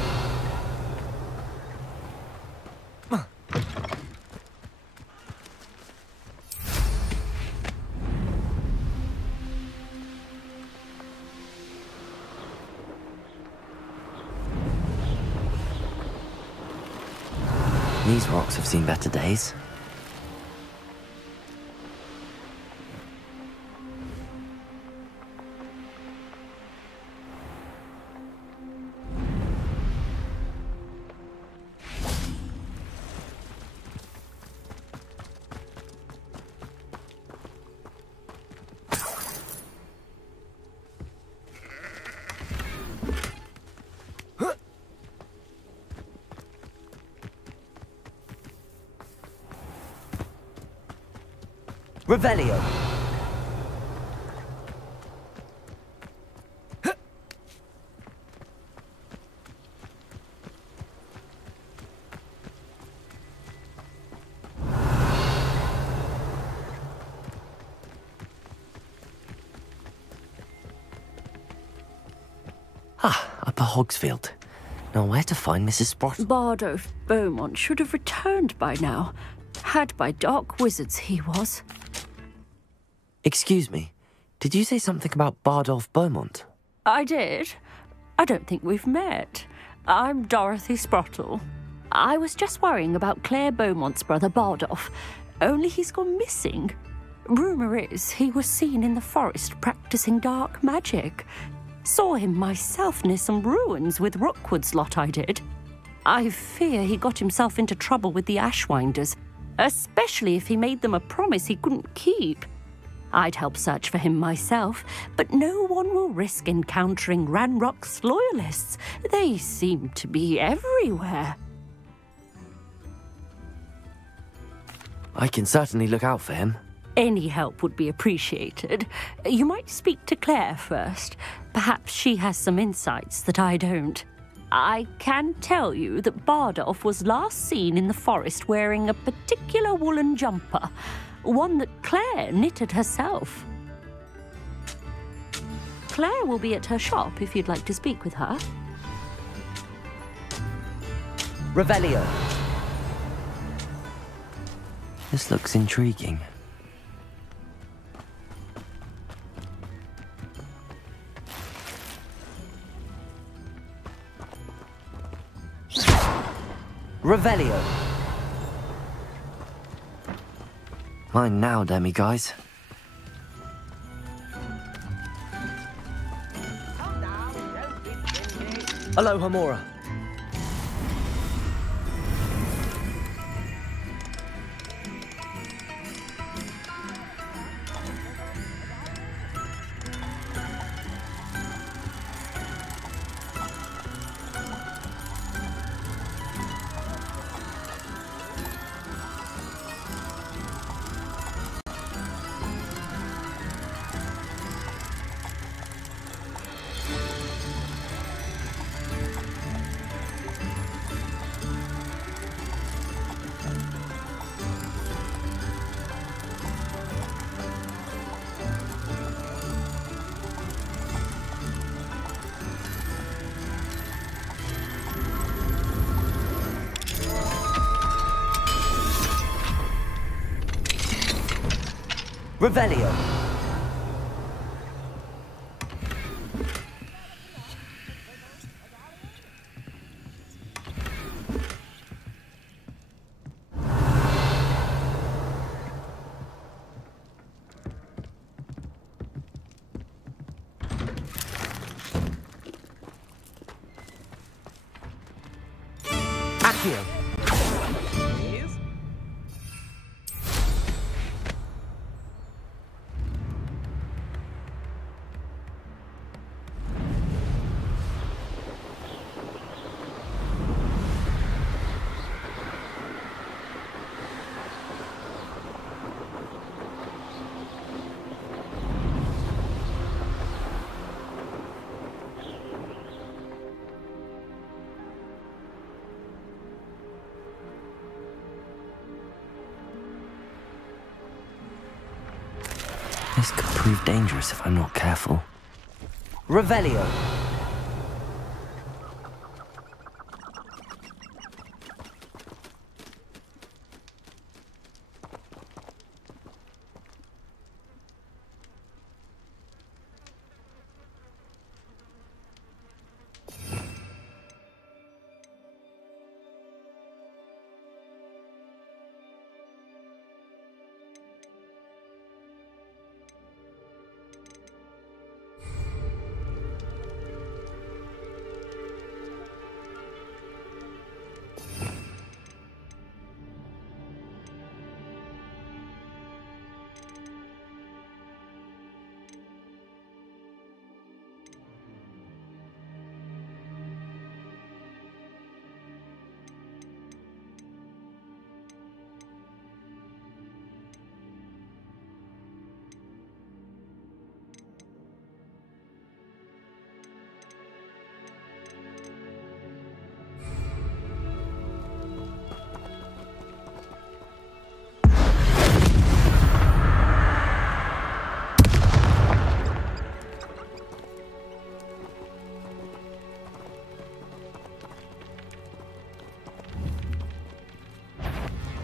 These rocks have seen better days. Revelio. Upper Hogsfield. Now where to find Mrs. Sprott? Bardolph Beaumont should have returned by now. Had by dark wizards he was. Excuse me, did you say something about Bardolph Beaumont? I did. I don't think we've met. I'm Dorothy Sprottle. I was just worrying about Claire Beaumont's brother Bardolph, only he's gone missing. Rumour is he was seen in the forest practicing dark magic. Saw him myself near some ruins with Rookwood's lot I did. I fear he got himself into trouble with the Ashwinders, especially if he made them a promise he couldn't keep. I'd help search for him myself, but no one will risk encountering Ranrock's loyalists. They seem to be everywhere. I can certainly look out for him. Any help would be appreciated. You might speak to Claire first. Perhaps she has some insights that I don't. I can tell you that Bardolph was last seen in the forest wearing a particular woolen jumper, one that Claire knitted herself. Claire will be at her shop if you'd like to speak with her. Revelio. This looks intriguing. Revelio. Mine now, demiguise. Aloha Mora. Revelio. Actiune. This could prove dangerous if I'm not careful. Revelio.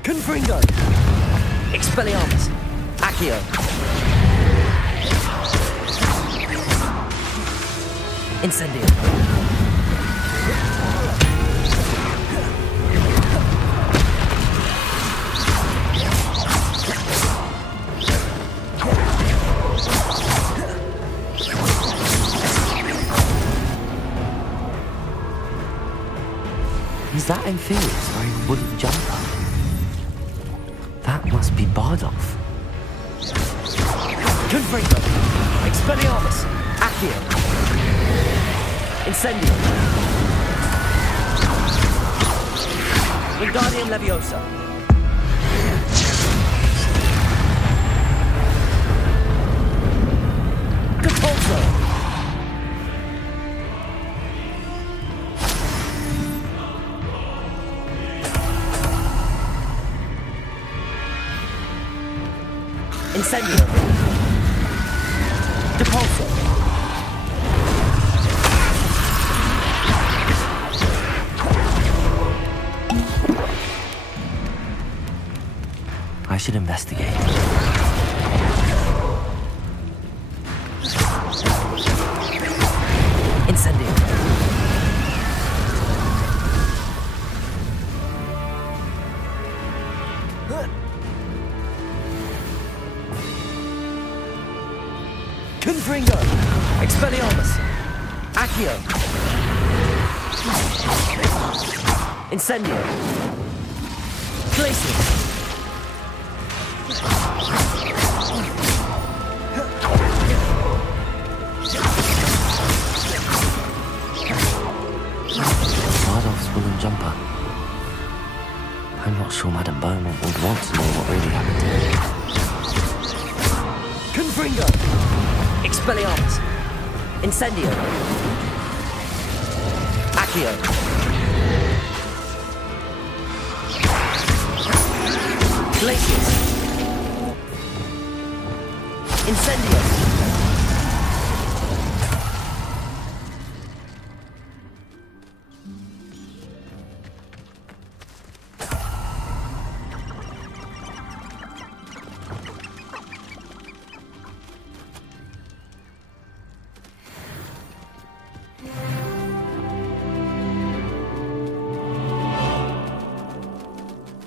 Confringo! Expelliarmus! Accio! Incendio! Is that amphibious where he wouldn't jump up? That must be Bardolph. Confringo! Expelliarmus! Accio! Incendio! Wingardium Leviosa! Depulso! Incendio! Depulso! I should investigate. Incendio! Confringo! Expelliarmus! Accio! Incendio. Glacius. Bardolph's woolen jumper. I'm not sure Madame Beaumont would want to know what really happened to him. Confringo. Expelliarmus. Incendio. Accio. Glacius. Incendio.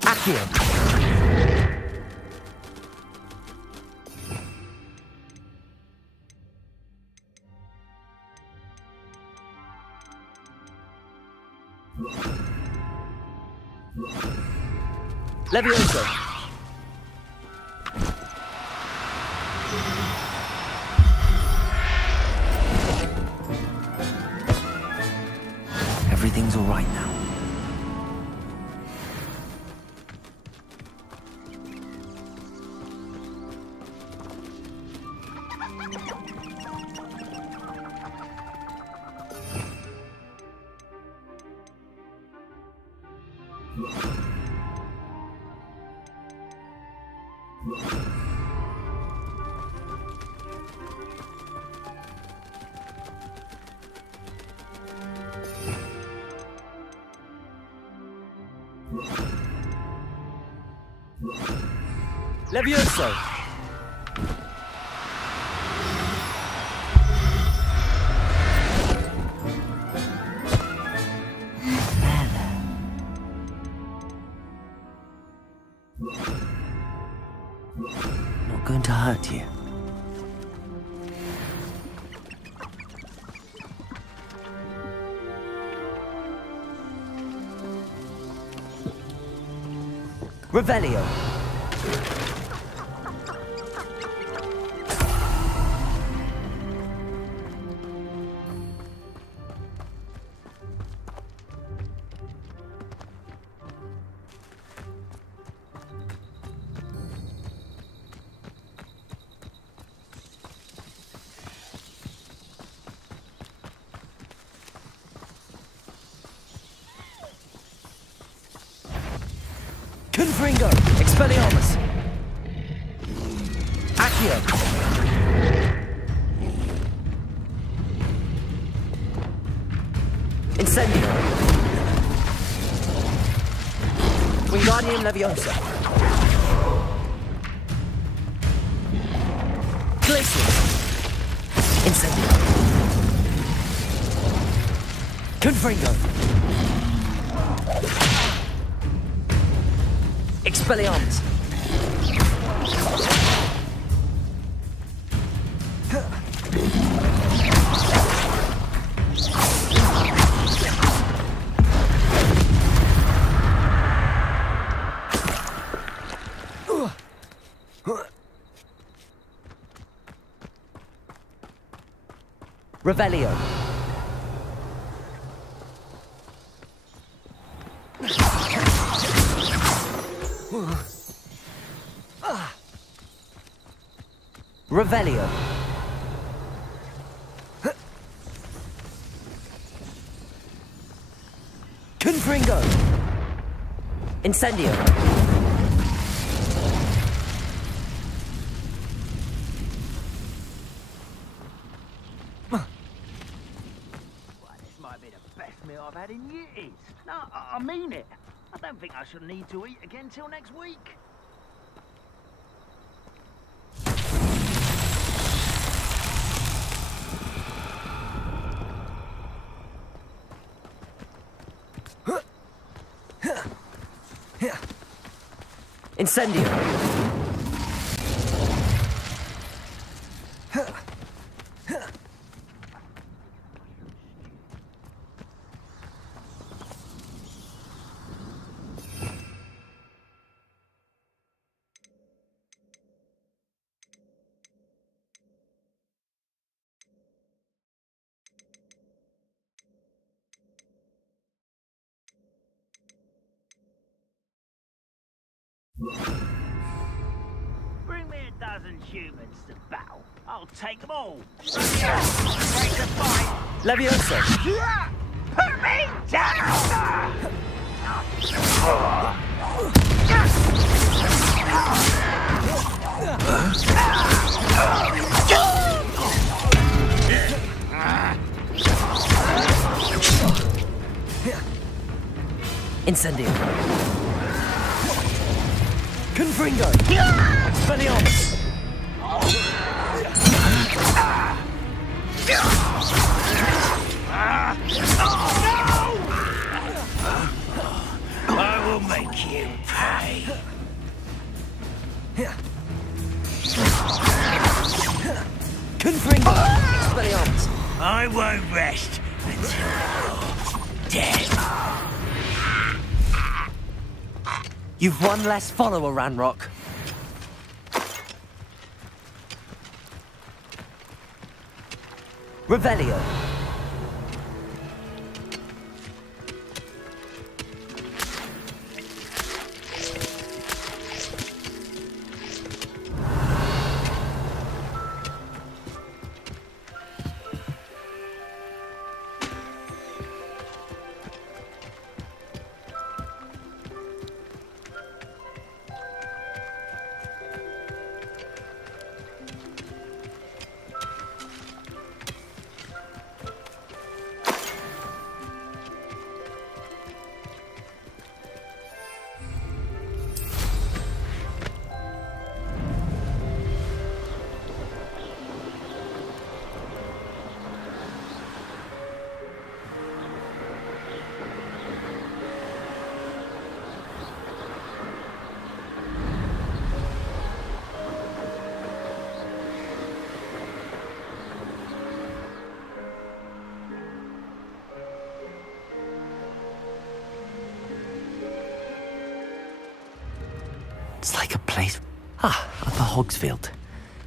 Accio. Levioso. Everything's all right now. Levioso. Not going to hurt you. Revelio. Confringo. Expelliarmus. Accio. Incendio. Wingardium Leviosa. Glacius. Incendio. Confringo. Expelliarmus. Revelio. Revelio. Confringo. Incendio. This might be the best meal I've had in years. No, I mean it. I don't think I should need to eat again till next week. Incendio. humans to battle. I'll take them all. Break the fight. Leviosa! Put me down! Incendio! Confringo! Expelliarmus! I will make you pay. Confringo! Expelliarmus! I won't rest until you're dead. You've one less follower, Ranrock. Revelio. It's like a place... Ah, Upper Hogsfield.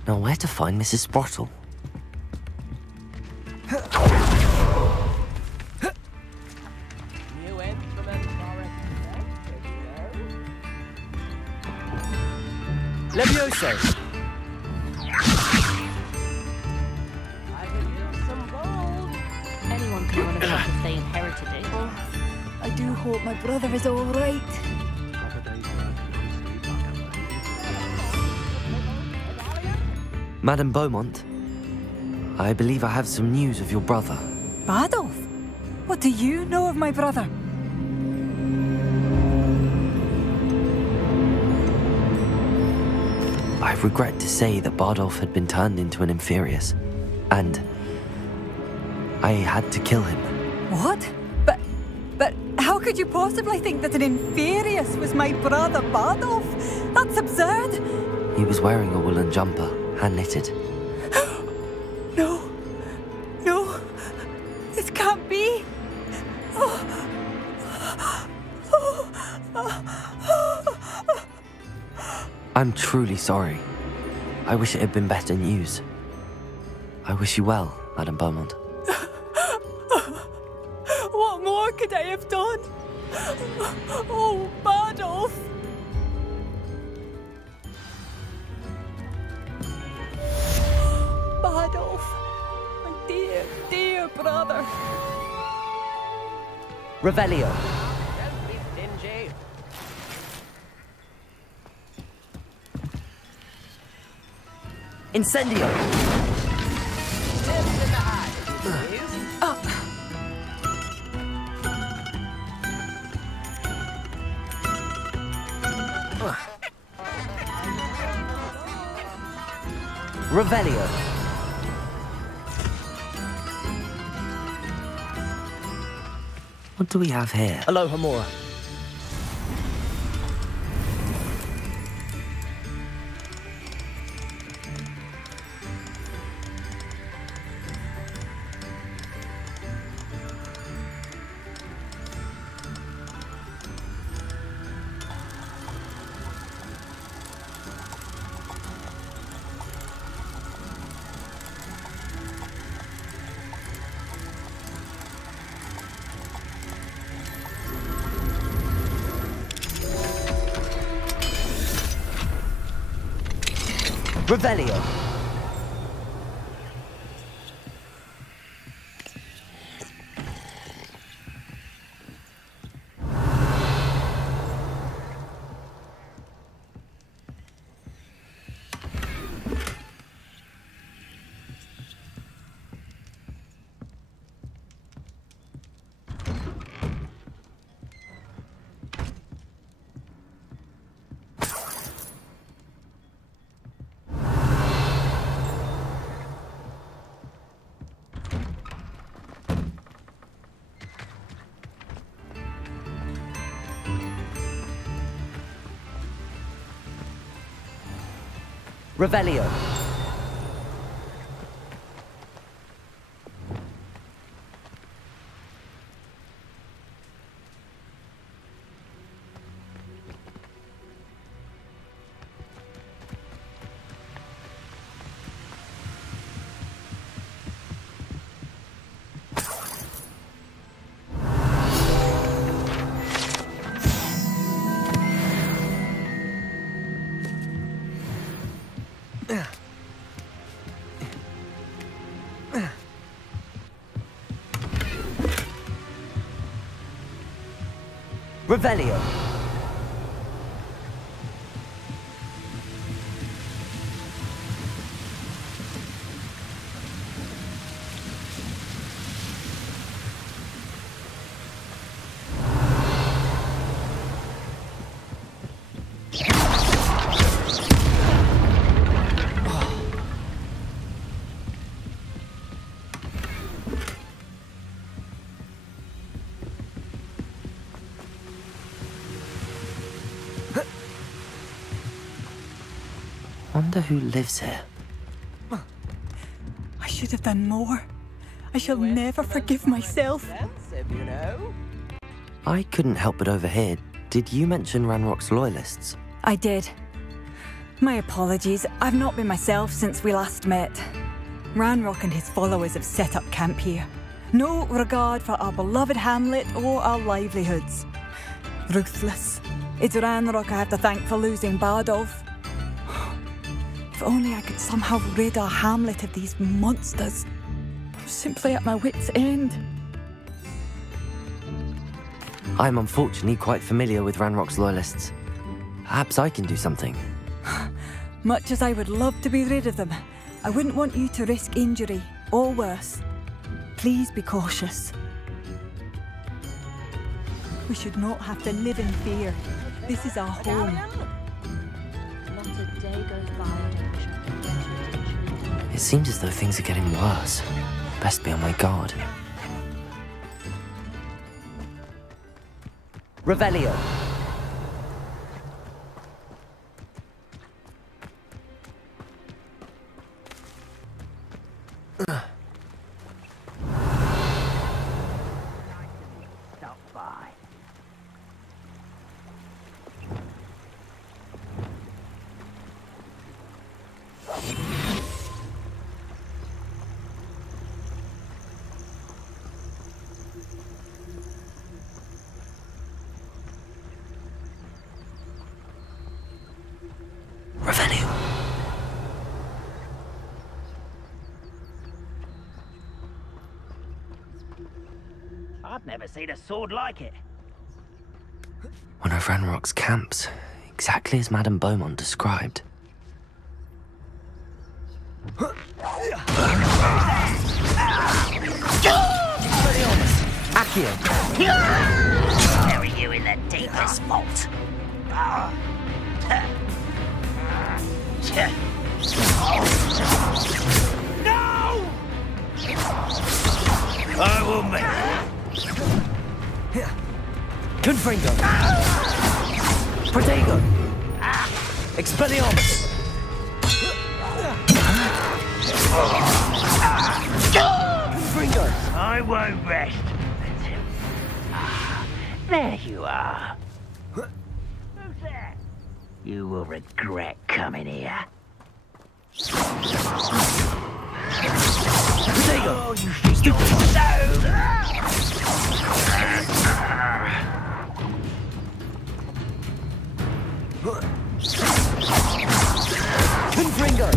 Now where to find Mrs. Sprottle? Levioso! I could use some gold. Anyone can run a shop if they inherited it. I do hope my brother is all right. Madame Beaumont, I believe I have some news of your brother. Badolf? What do you know of my brother? I regret to say that Bardolph had been turned into an Inferius, and I had to kill him. What? But how could you possibly think that an Inferius was my brother Bardolph? That's absurd! He was wearing a woolen jumper, hand-knitted. No. No. This can't be. I'm truly sorry. I wish it had been better news. I wish you well, Madame Beaumont. What more could I have done? Oh, Bardolph! Bardolph, my dear, dear brother. Revelio. Don't be stingy. Incendio. Tips in the eye, please. Revelio. What do we have here? Aloha Mora. Revelio. Revelio. Revelio. Wonder who lives here. I should have done more. I shall never forgive myself. I couldn't help but overhear. Did you mention Ranrock's loyalists? I did. My apologies. I've not been myself since we last met. Ranrock and his followers have set up camp here. No regard for our beloved hamlet or our livelihoods. Ruthless. It's Ranrock I have to thank for losing Bardolph. If only I could somehow rid our hamlet of these monsters. I'm simply at my wit's end. I'm unfortunately quite familiar with Ranrock's loyalists. Perhaps I can do something. Much as I would love to be rid of them, I wouldn't want you to risk injury, or worse. Please be cautious. We should not have to live in fear. This is our home. Not a day goes by. It seems as though things are getting worse. Best be on my guard. Revelio. I've never seen a sword like it. One of Ranrock's camps, exactly as Madame Beaumont described. Actiune! Bury you in the deepest vault. No! I will make it. Confringo! Protego! Expelliarmus! Confringo! I won't rest. There you are. Who's that? You will regret coming here. Protego! Oh, you think you're so... Confringo!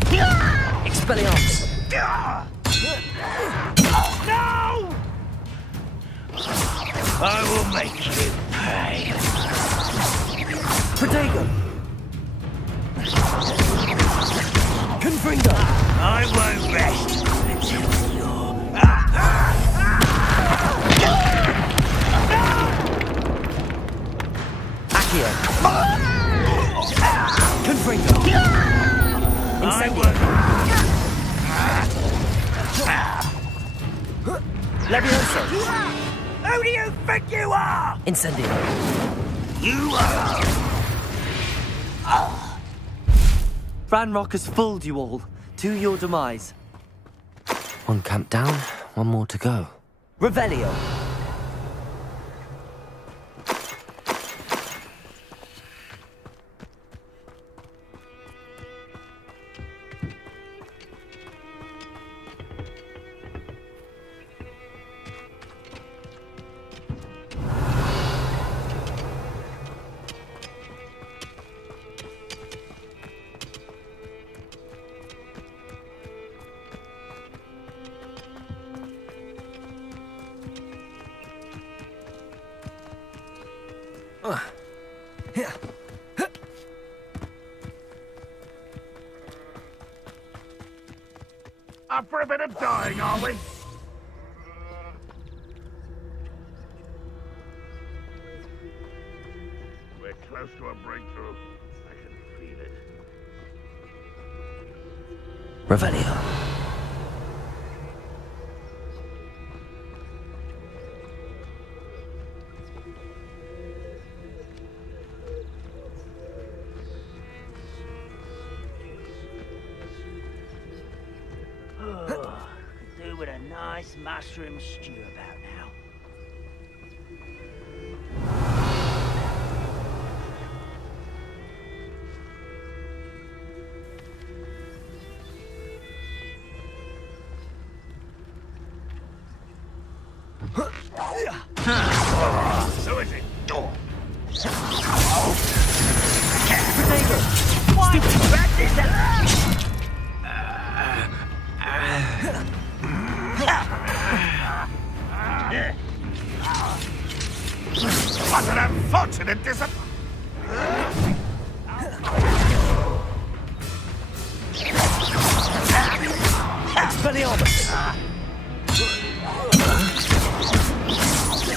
No! I will make you pay. Protego! Confringo! I won't rest until you're... Accio! Confringo! Incendio! Levioso! Who do you think you are? Incendio! You are... Ranrock has fooled you all. To your demise. One camp down, one more to go. Revelio! Up for a bit of dying, are we? We're close to a breakthrough. I can feel it. Revelio. Do with a nice mushroom stew about now. So is it? What? What an unfortunate disappointment!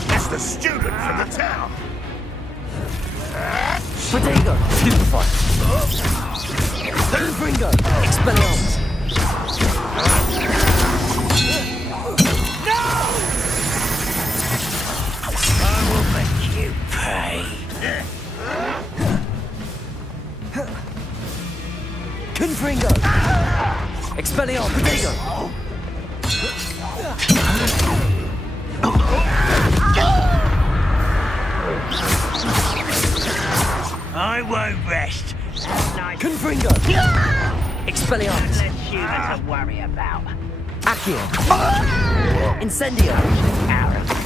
That's the student from the town. Protego! Stupefy! Confringo! Expelliarmus! I will make you pay. Confringo! Expelliarmus! Protego! I won't rest. Nice. Confringo! Expelliarmus! Less human to worry about. Accio! Incendio! Arrogance.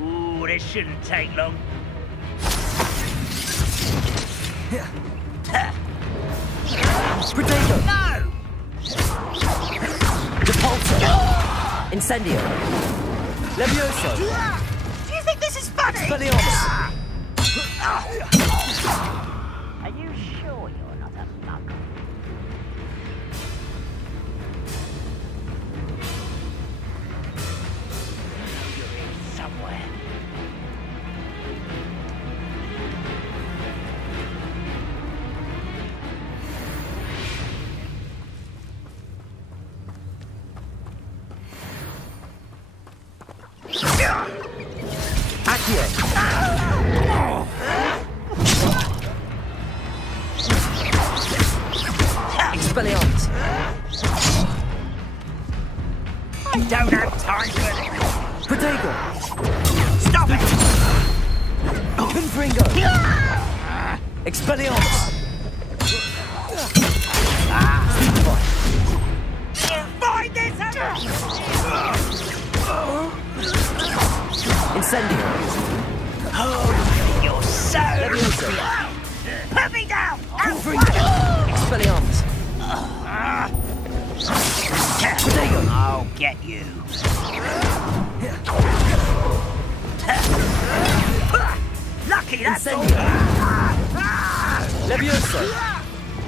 Ooh, this shouldn't take long. Protego! No! Depulso! Incendio! Levioso! Do you think this is funny? Expelliarmus! Are you sure you're not a mug? You're in somewhere. Accio! Expelliarmus! I don't have time for this. Protego! Stop it! Confringo! Expelliarmus! You find this out! Incendio! Oh, you're so... Levioso! Put me down! Confringo! Expelliarmus! get you. Lucky that's all. Levioso!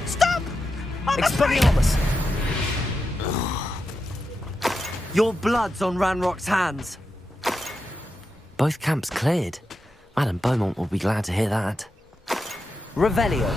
Stop! Expelliarmus! Your blood's on Ranrock's hands. Both camps cleared. Madame Beaumont will be glad to hear that. Revelio.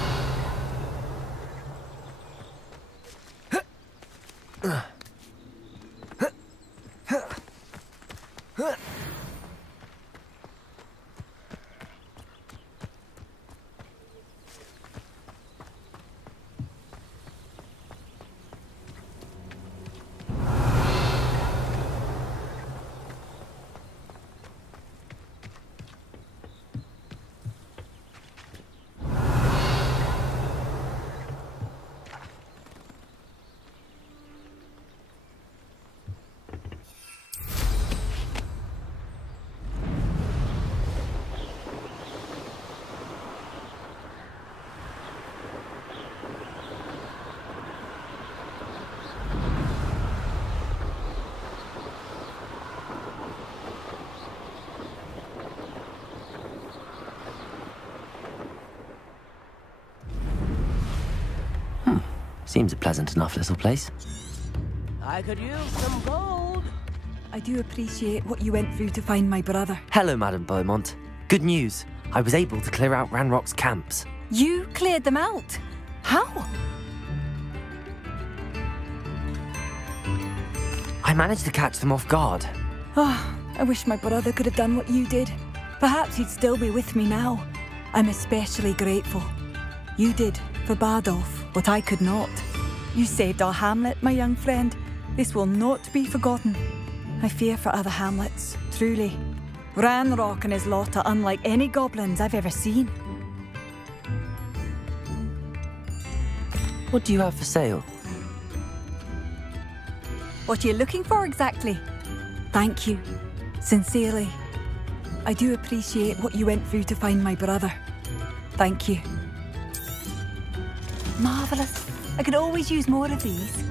Seems a pleasant enough little place. I could use some gold. I do appreciate what you went through to find my brother. Hello, Madame Beaumont. Good news. I was able to clear out Ranrock's camps. You cleared them out? How? I managed to catch them off guard. Oh, I wish my brother could have done what you did. Perhaps he'd still be with me now. I'm especially grateful. You did, for Bardolph, what I could not. You saved our hamlet, my young friend. This will not be forgotten. I fear for other hamlets, truly. Ranrock and his lot are unlike any goblins I've ever seen. What do you have for sale? What are you looking for exactly? Thank you. Sincerely. I do appreciate what you went through to find my brother. Thank you. Marvellous. I could always use more of these.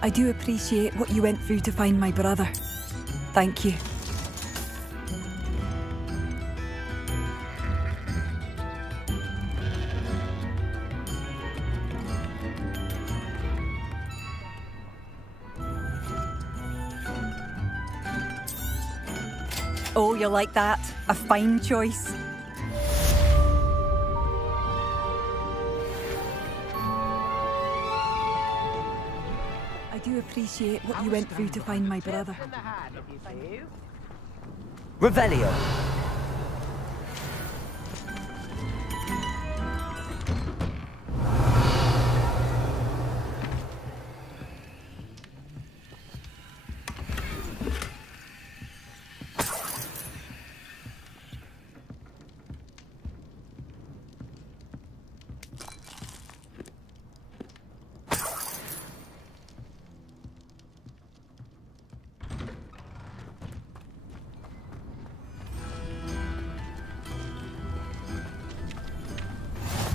I do appreciate what you went through to find my brother. Thank you. Oh, you like that? A fine choice. I do appreciate what you went through to find my brother. Revelio.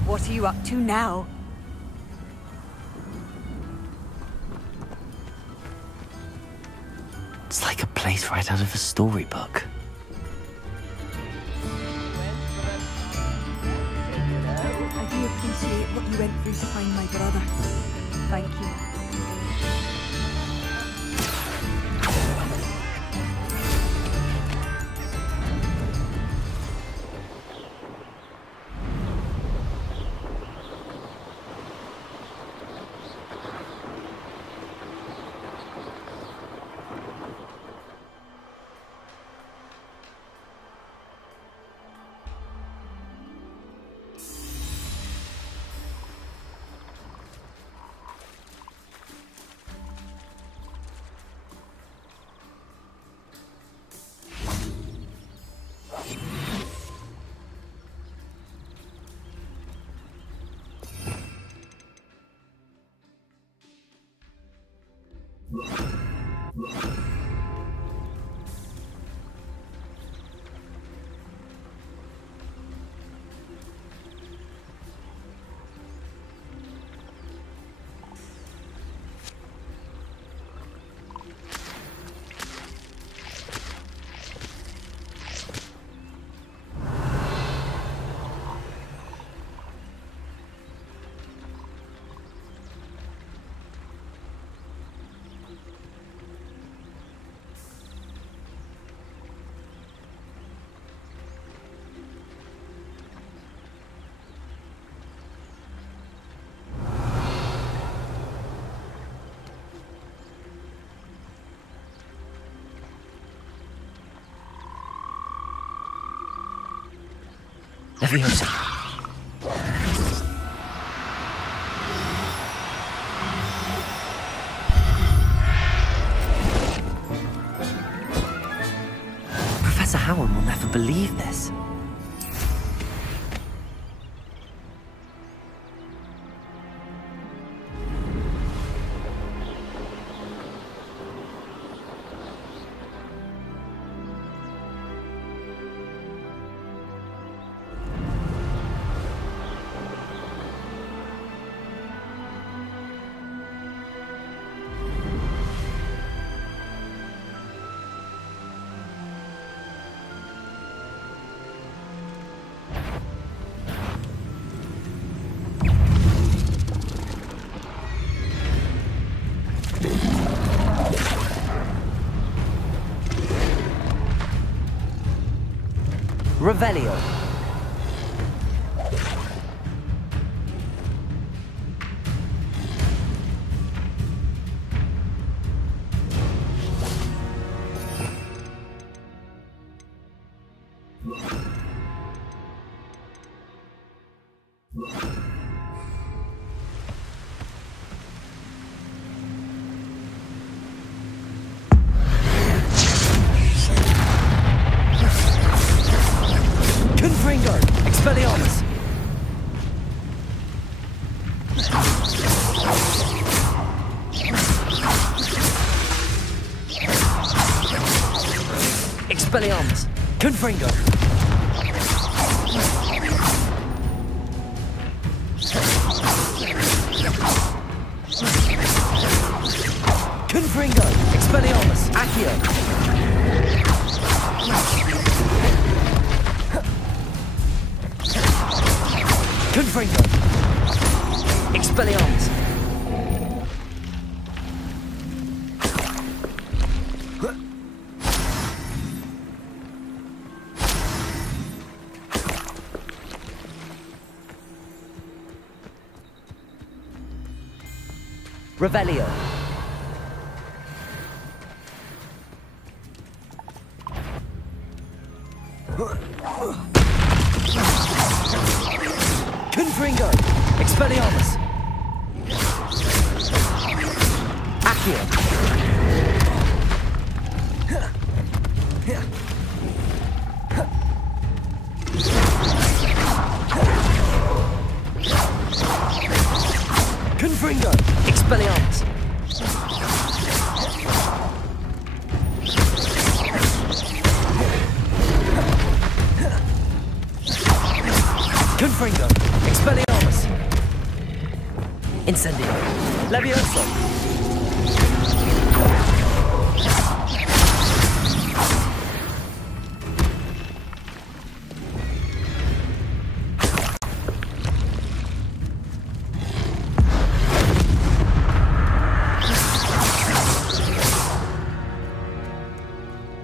What are you up to now? It's like a place right out of a storybook. I do appreciate what you went through to find my brother. Thank you. Leviosa. Professor Howard will never believe this. Revelio. Expelliarmus! Expelliarmus! Confringo! Confringo! Expelliarmus! Accio! Confringo! Expelliarmus! Revelio! Confringo! Expelliarmus! Accio! Confringo! Expelliarmus! Confringo! Expelliarmus! Incendio! Levioso!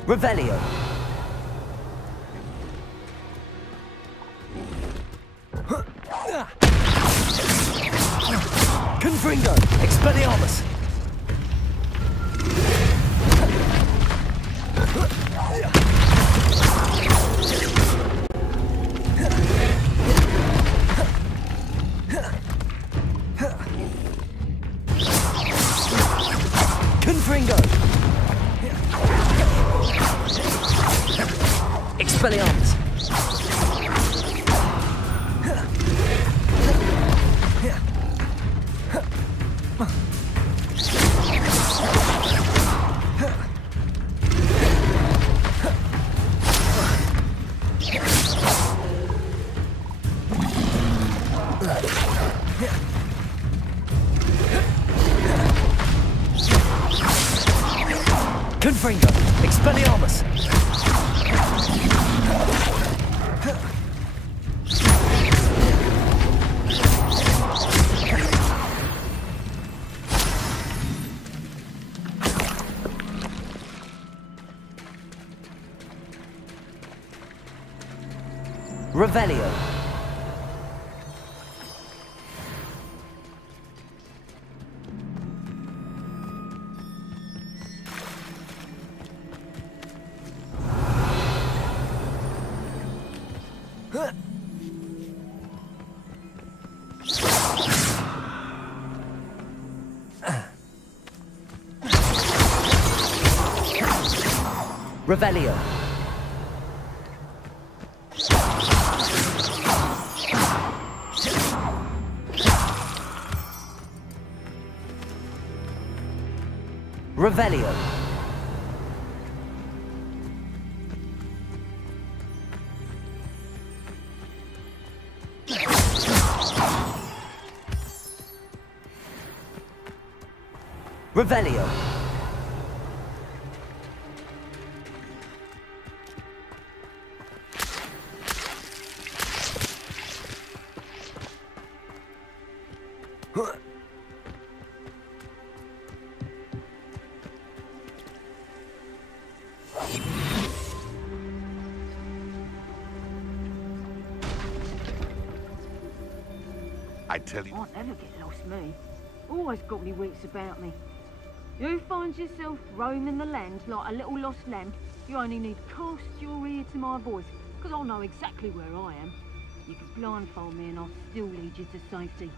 Revelio! Confringo! Expelliarmus! Confringo! Expelliarmus! Confringo! Expelliarmus! Revelio! Revelio. Revelio. Revelio. I tell you. I'll never get lost, me. Always got me wits about me. You find yourself roaming the land like a little lost lamb, you only need cast your ear to my voice, because I'll know exactly where I am. You can blindfold me and I'll still lead you to safety.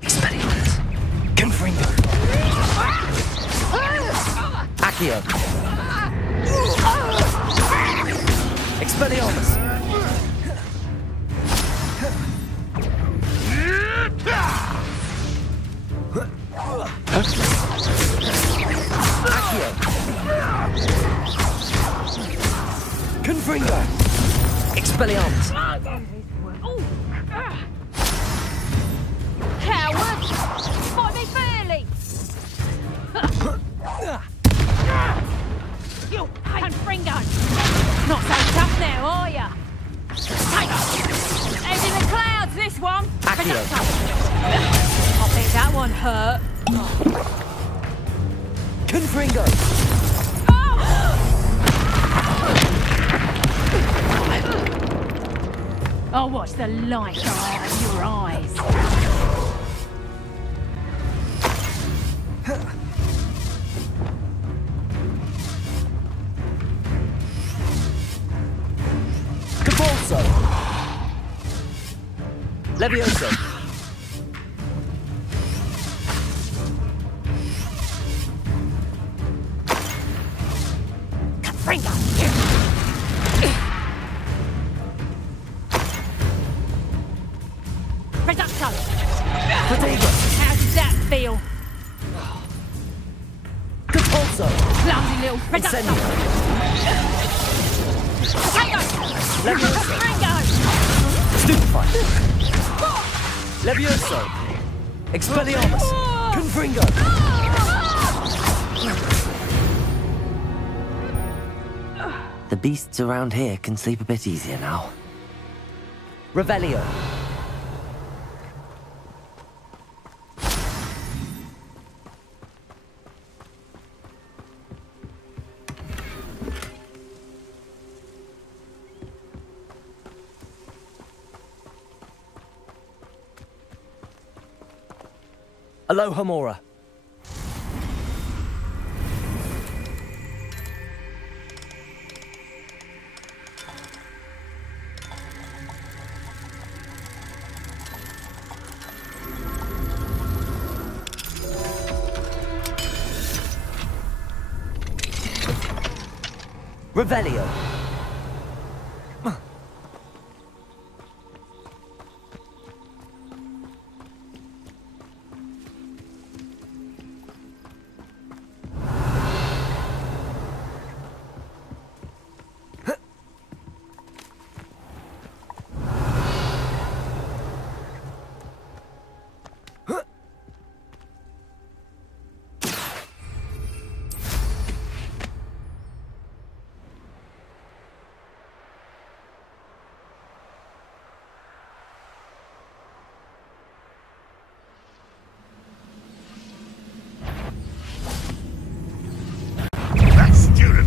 Expelliarmus. Confringo. Accio. Expelliarmus. Accio. Confringo. Expelliarmus. Coward! Fight me fairly! You Confringo! Not so tough now, are ya? Head in the clouds, this one! Accio. I bet that one hurt. Confringo. I'll watch the light go out of your eyes. Cabalso. Levioso. Confringo. Reducto. Protego. How does that feel? Cabalso. Clumsy little Reducto. Incendio. Protego. Levioso. Confringo. Stupefy. Levioso. Expelliarmus. Confringo. The beasts around here can sleep a bit easier now. Revelio. Aloha Mora. Revelio.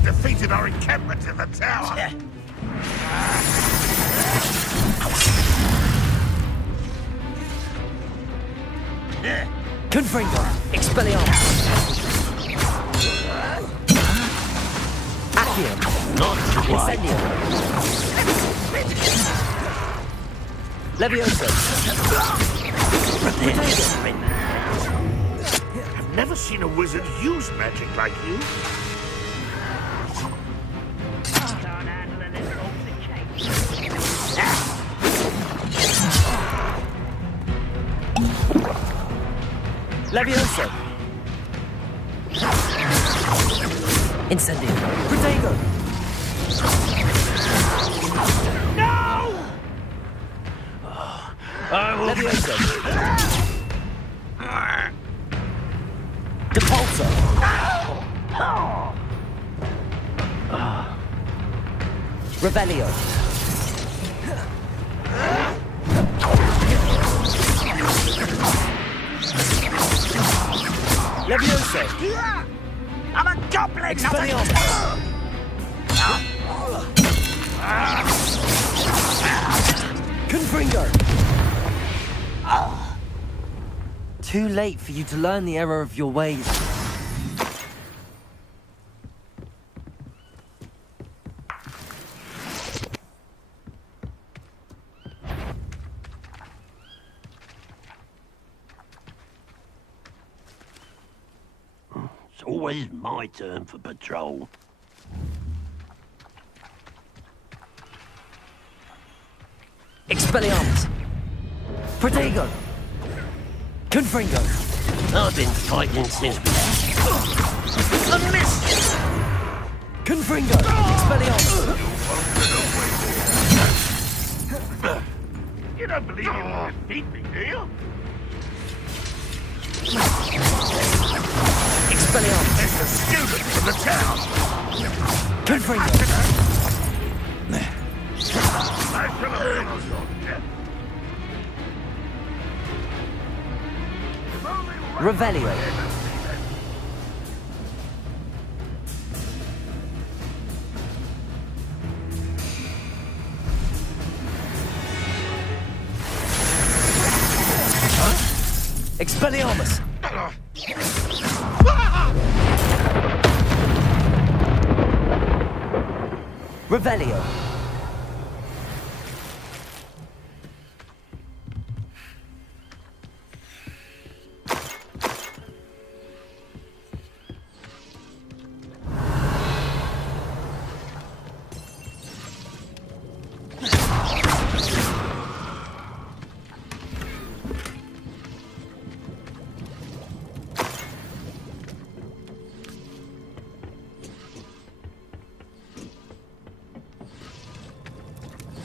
Defeated our encampment in the tower. Confringo. Expelliarmus. Accio. Not Incendio. Levioso! I've never seen a wizard use magic like you. Levioso! Incendio! Protego! No! I will... Levioso! Depulso! Revelio! Levioso! I'm a goblin! Expelliarmus! Confringo! Too late for you to learn the error of your ways. It's always my turn for patrol. Expelliarmus! Protego! Confringo! I've been fighting since... A miss! Confringo! Expelliarmus! You don't believe you can defeat me, do you? Expelliarmus! It's the student from the town! Confringo! I shall avenge your death! Revelio! Expelliarmus! Revelio!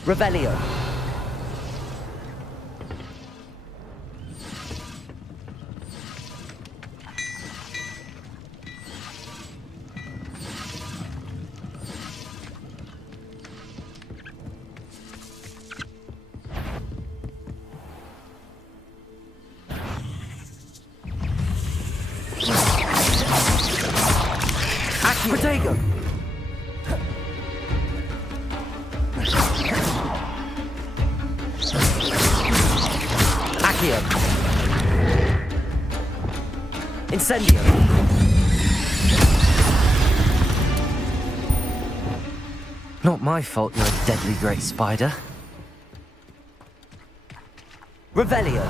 Revelio. Actiune. Protego. Incendio. Not my fault you're a deadly great spider. Revelio.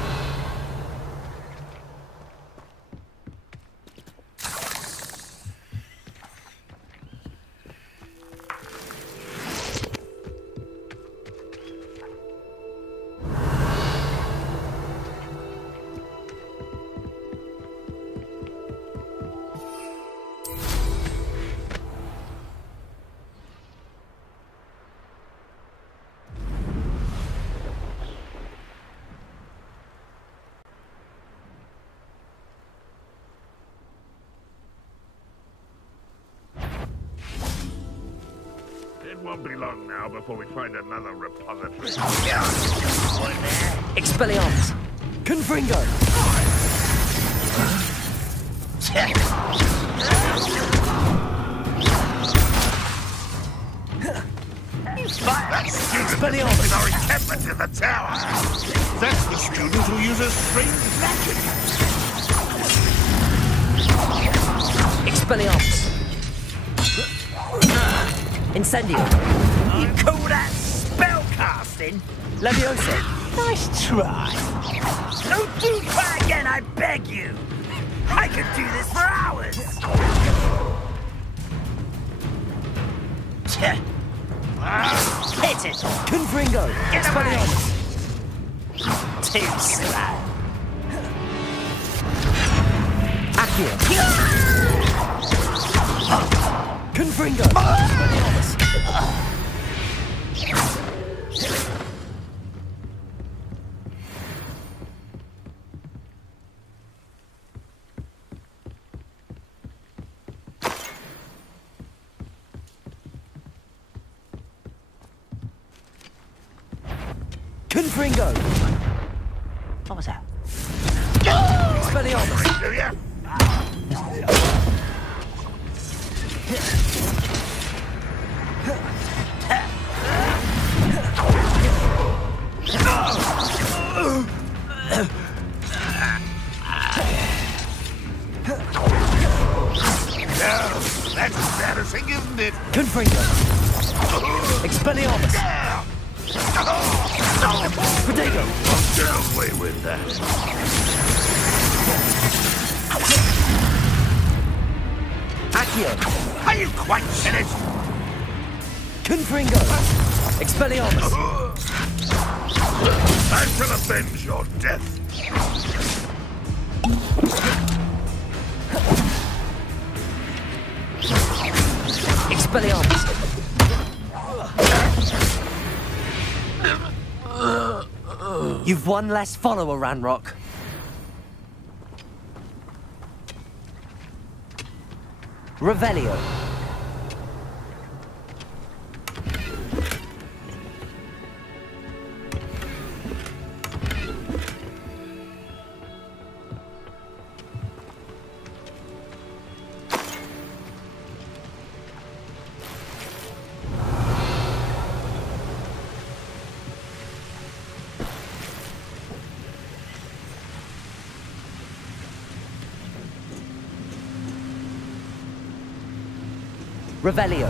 It won't be long now before we find another repository. Expelliarmus. Confringo. That student is our encampment in the tower. That's the student who uses strange magic. Expelliarmus. Incendio. You call that spell casting? Levioso. Nice try. Don't do that again, I beg you. I could do this for hours. Hit it. Confringo. Get away. Too slow. Actiune. Confringo. Confringo. What was that? Expelliarmus. Do ya? That's embarrassing, isn't it? Confringo. Expelliarmus. Protego. Get away with that. Actiune. Are you quite finished? Confringo. Expelliarmus. I shall avenge your death. Expelliarmus. You've one less follower, Ranrock. Revelio. Revelio.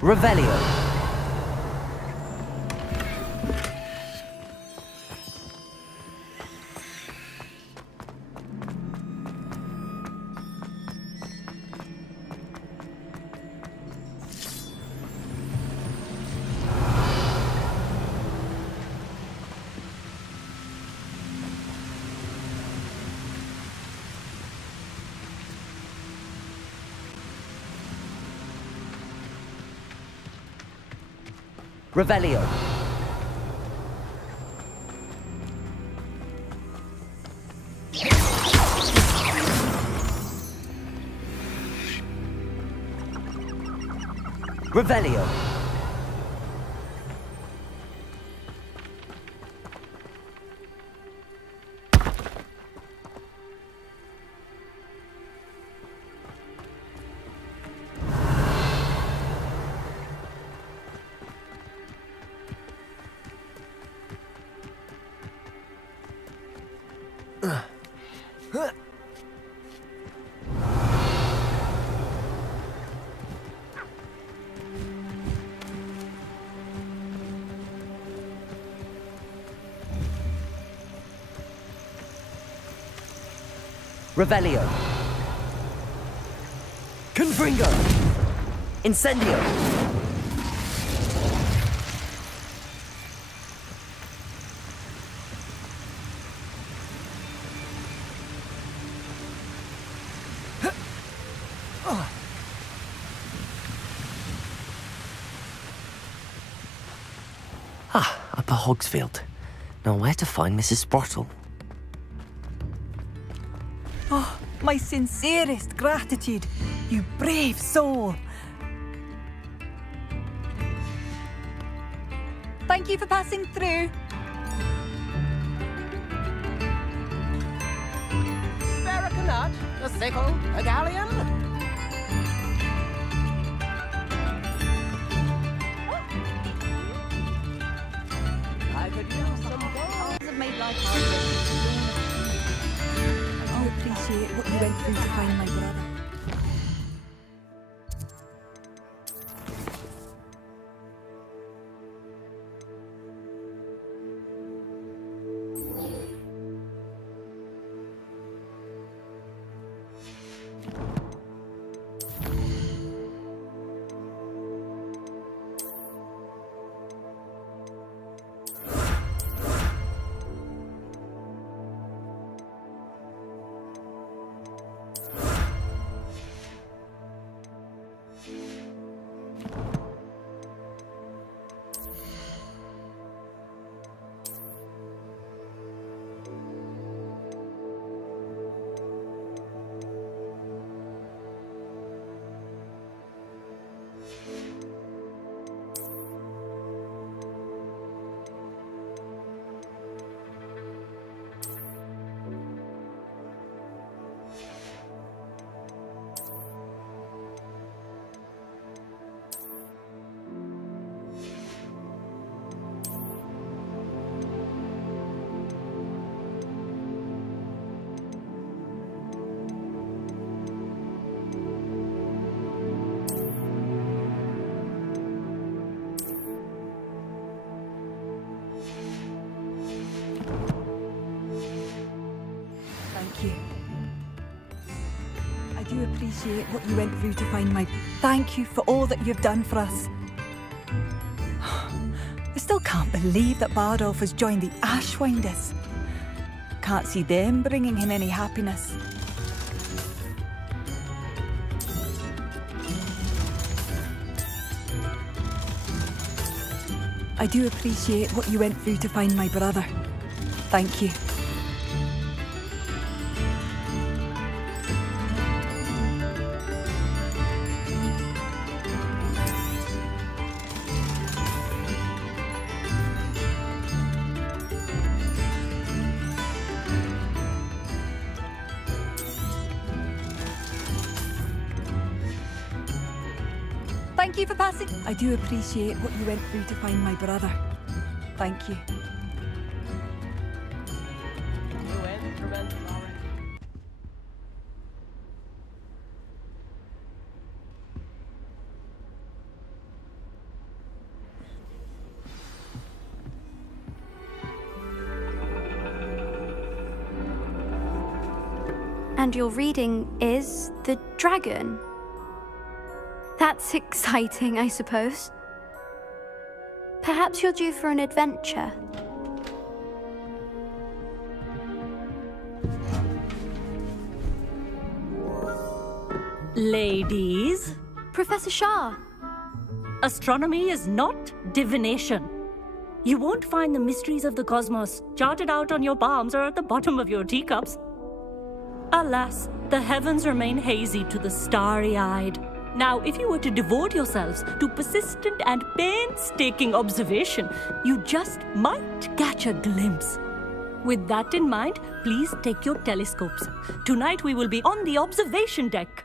Revelio. Revelio. Revelio. Revelio. Confringo. Incendio. Upper Hogsfield. Now where to find Mrs. Sprottle? Oh, my sincerest gratitude, you brave soul. Thank you for passing through. Spare a nut, a sickle, a galleon. I could use some balls of made life hard. I do appreciate what you went through to find my brother. I do appreciate what you went through to find my... Thank you for all that you've done for us. I still can't believe that Bardolph has joined the Ashwinders. Can't see them bringing him any happiness. I do appreciate what you went through to find my brother. Thank you. Thank you for passing. I do appreciate what you went through to find my brother. Thank you. And your reading is The Dragon. That's exciting, I suppose. Perhaps you're due for an adventure. Ladies. Professor Shah. Astronomy is not divination. You won't find the mysteries of the cosmos charted out on your palms or at the bottom of your teacups. Alas, the heavens remain hazy to the starry-eyed. Now, if you were to devote yourselves to persistent and painstaking observation, you just might catch a glimpse. With that in mind, please take your telescopes. Tonight we will be on the observation deck.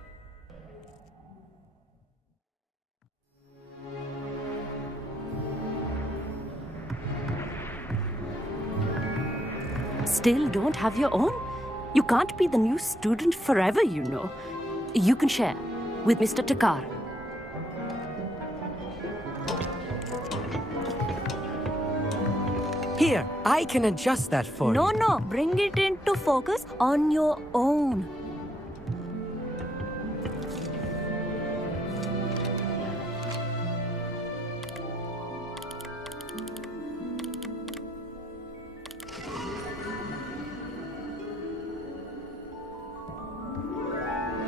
Still don't have your own? You can't be the new student forever, you know. You can share with Mr. Takar. Here, I can adjust that for you. No, bring it into focus on your own.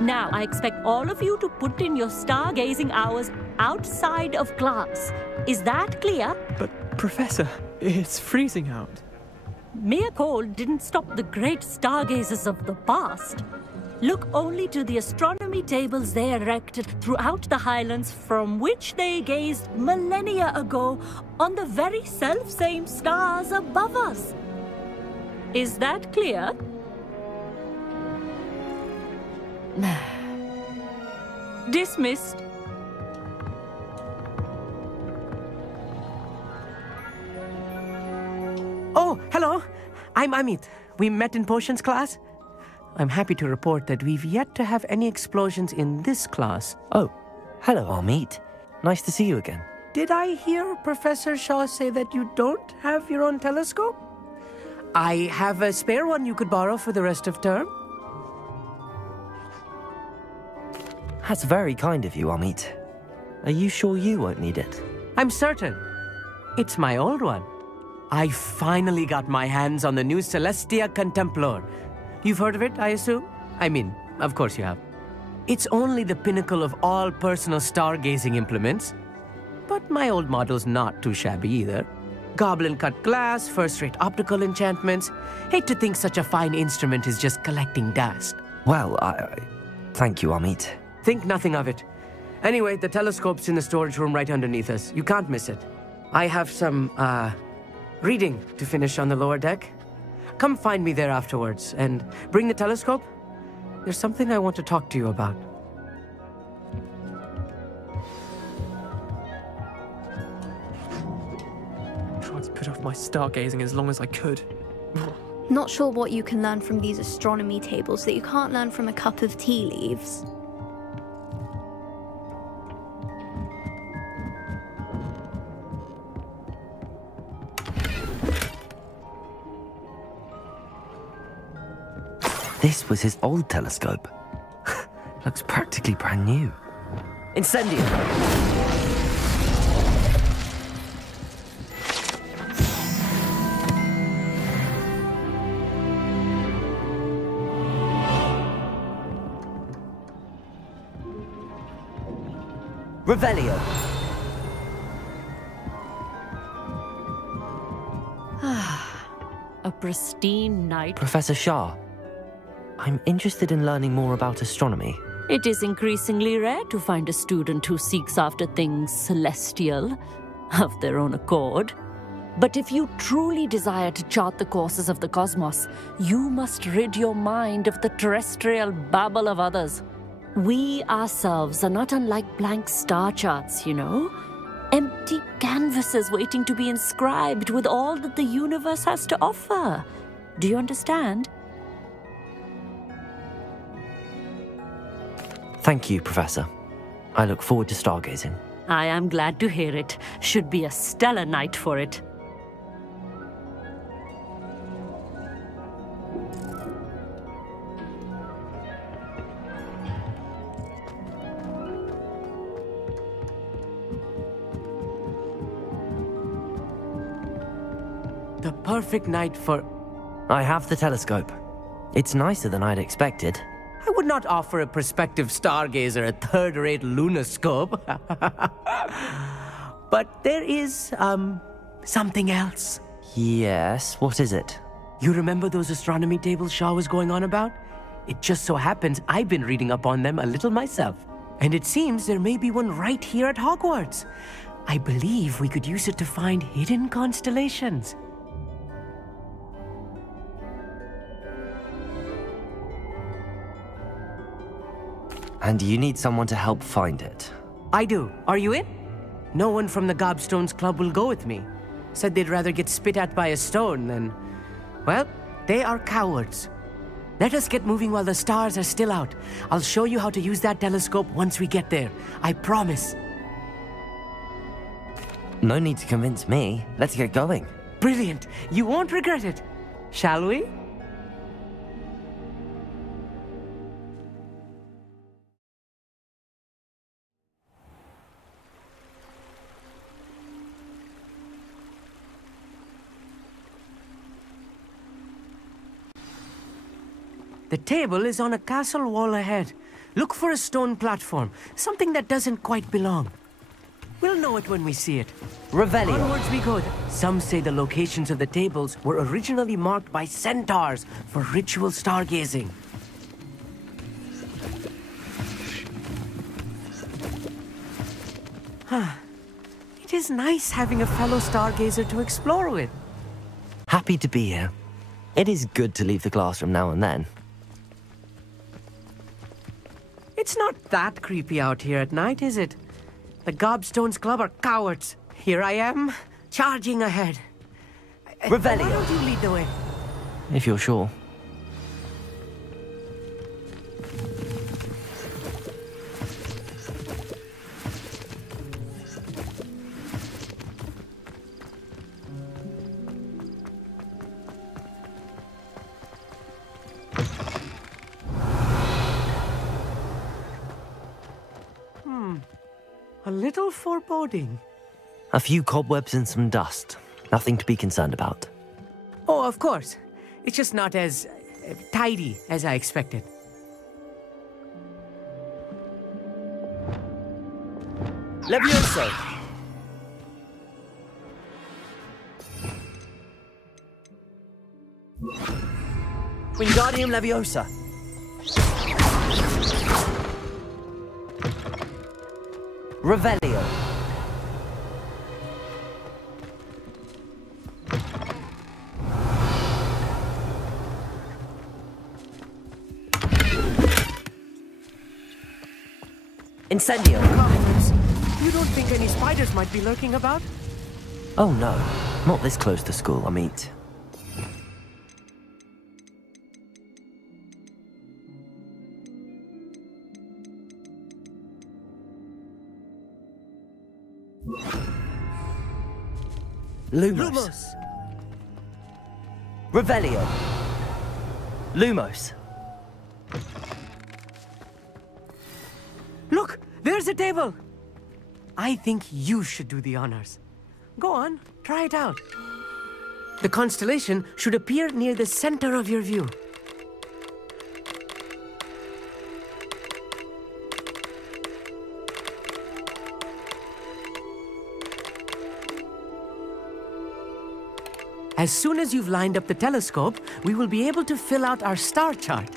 Now, I expect all of you to put in your stargazing hours outside of class. Is that clear? But, Professor, it's freezing out. Mere cold didn't stop the great stargazers of the past. look only to the astronomy tables they erected throughout the Highlands from which they gazed millennia ago on the very self-same stars above us. Is that clear? Dismissed. Oh, hello. I'm Amit. We met in potions class. I'm happy to report that we've yet to have any explosions in this class. Oh, hello, Amit. Nice to see you again. Did I hear Professor Shaw say that you don't have your own telescope? I have a spare one you could borrow for the rest of term. That's very kind of you, Amit. Are you sure you won't need it? I'm certain. It's my old one. I finally got my hands on the new Celestia Contemplar. You've heard of it, I assume? I mean, of course you have. It's only the pinnacle of all personal stargazing implements. But my old model's not too shabby either. Goblin-cut glass, first-rate optical enchantments. Hate to think such a fine instrument is just collecting dust. Well, thank you, Amit. Think nothing of it. Anyway, the telescope's in the storage room right underneath us. You can't miss it. I have some, reading to finish on the lower deck. Come find me there afterwards, and bring the telescope. There's something I want to talk to you about. Tried to put off my stargazing as long as I could. Not sure what you can learn from these astronomy tables that you can't learn from a cup of tea leaves. This was his old telescope. Looks practically brand new. Incendio! Revelio. A pristine night. Professor Shah, I'm interested in learning more about astronomy. It is increasingly rare to find a student who seeks after things celestial, of their own accord. But if you truly desire to chart the courses of the cosmos, you must rid your mind of the terrestrial babble of others. We ourselves are not unlike blank star charts, you know? Empty canvases waiting to be inscribed with all that the universe has to offer. Do you understand? Thank you, Professor. I look forward to stargazing. I am glad to hear it. Should be a stellar night for it. The perfect night for... I have the telescope. It's nicer than I'd expected. I would not offer a prospective stargazer a third-rate lunoscope. But there is, something else. Yes, what is it? You remember those astronomy tables Shaw was going on about? It just so happens I've been reading up on them a little myself. And it seems there may be one right here at Hogwarts. I believe we could use it to find hidden constellations. And you need someone to help find it. I do. Are you in? No one from the Gobstones Club will go with me. Said they'd rather get spit at by a stone than... Well, they are cowards. Let us get moving while the stars are still out. I'll show you how to use that telescope once we get there. I promise. No need to convince me. Let's get going. Brilliant. You won't regret it. Shall we? The table is on a castle wall ahead. Look for a stone platform, something that doesn't quite belong. We'll know it when we see it. Revelio. Onwards we go. Some say the locations of the tables were originally marked by centaurs for ritual stargazing. It is nice having a fellow stargazer to explore with. Happy to be here. It is good to leave the classroom now and then. It's not that creepy out here at night, is it? The Gobstones Club are cowards. Here I am, charging ahead. Revelio. Why don't you lead the way? If you're sure. A little foreboding. A few cobwebs and some dust. Nothing to be concerned about. Oh, of course. It's just not as tidy as I expected. Levioso! Wingardium Leviosa! Revelio! Incendio! You don't think any spiders might be lurking about? Oh no, not this close to school, I mean. Lumos. Revelio. Lumos. Look, there's a table. I think you should do the honors. Go on, try it out. The constellation should appear near the center of your view. As soon as you've lined up the telescope, we will be able to fill out our star chart.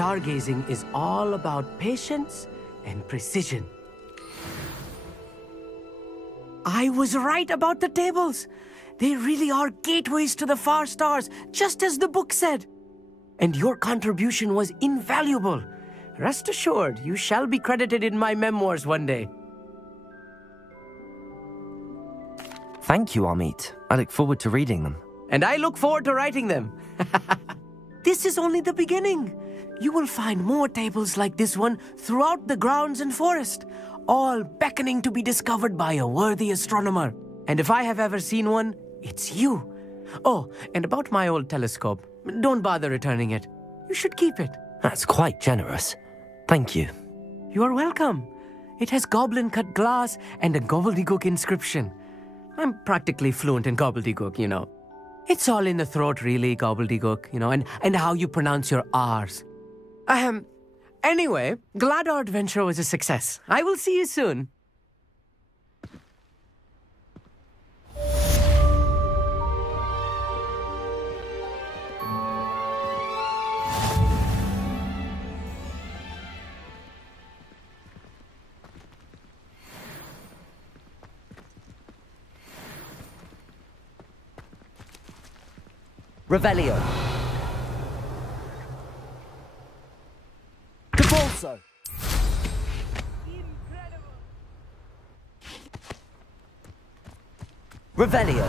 Stargazing is all about patience and precision. I was right about the tables. They really are gateways to the far stars, just as the book said. And your contribution was invaluable. Rest assured, you shall be credited in my memoirs one day. Thank you, Amit. I look forward to reading them. And I look forward to writing them. This is only the beginning. You will find more tables like this one throughout the grounds and forest, all beckoning to be discovered by a worthy astronomer. And if I have ever seen one, it's you. Oh, and about my old telescope, don't bother returning it. You should keep it. That's quite generous. Thank you. You are welcome. It has goblin-cut glass and a gobbledygook inscription. I'm practically fluent in gobbledygook, you know. It's all in the throat, really, gobbledygook, you know, and how you pronounce your R's. Anyway, glad our adventure was a success. I will see you soon. Revelio. Debolso. Revelio.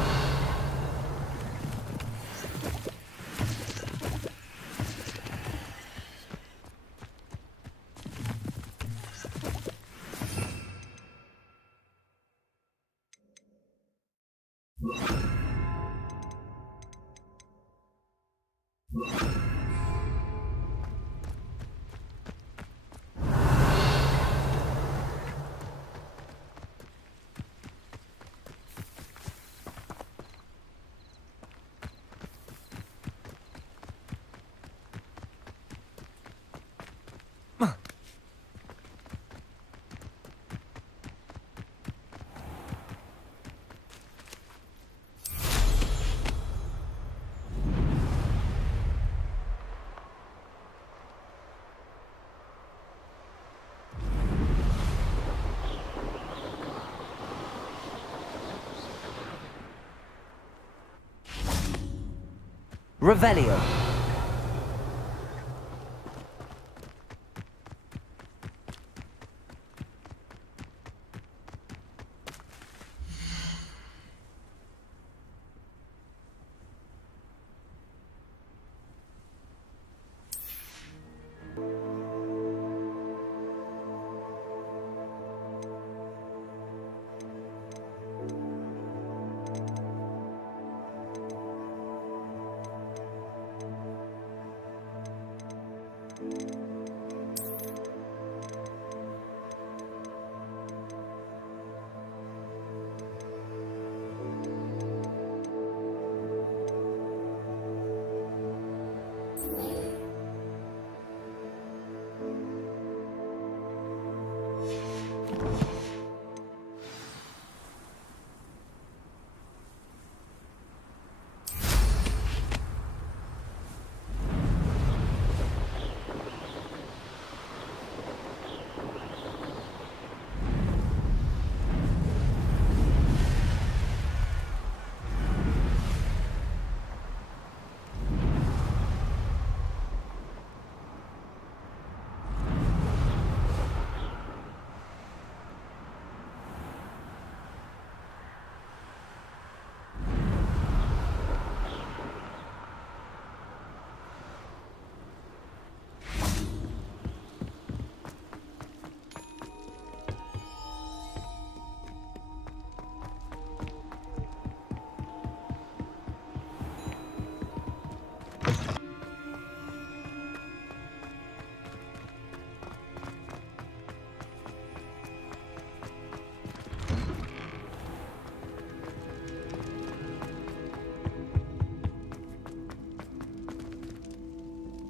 Revelio.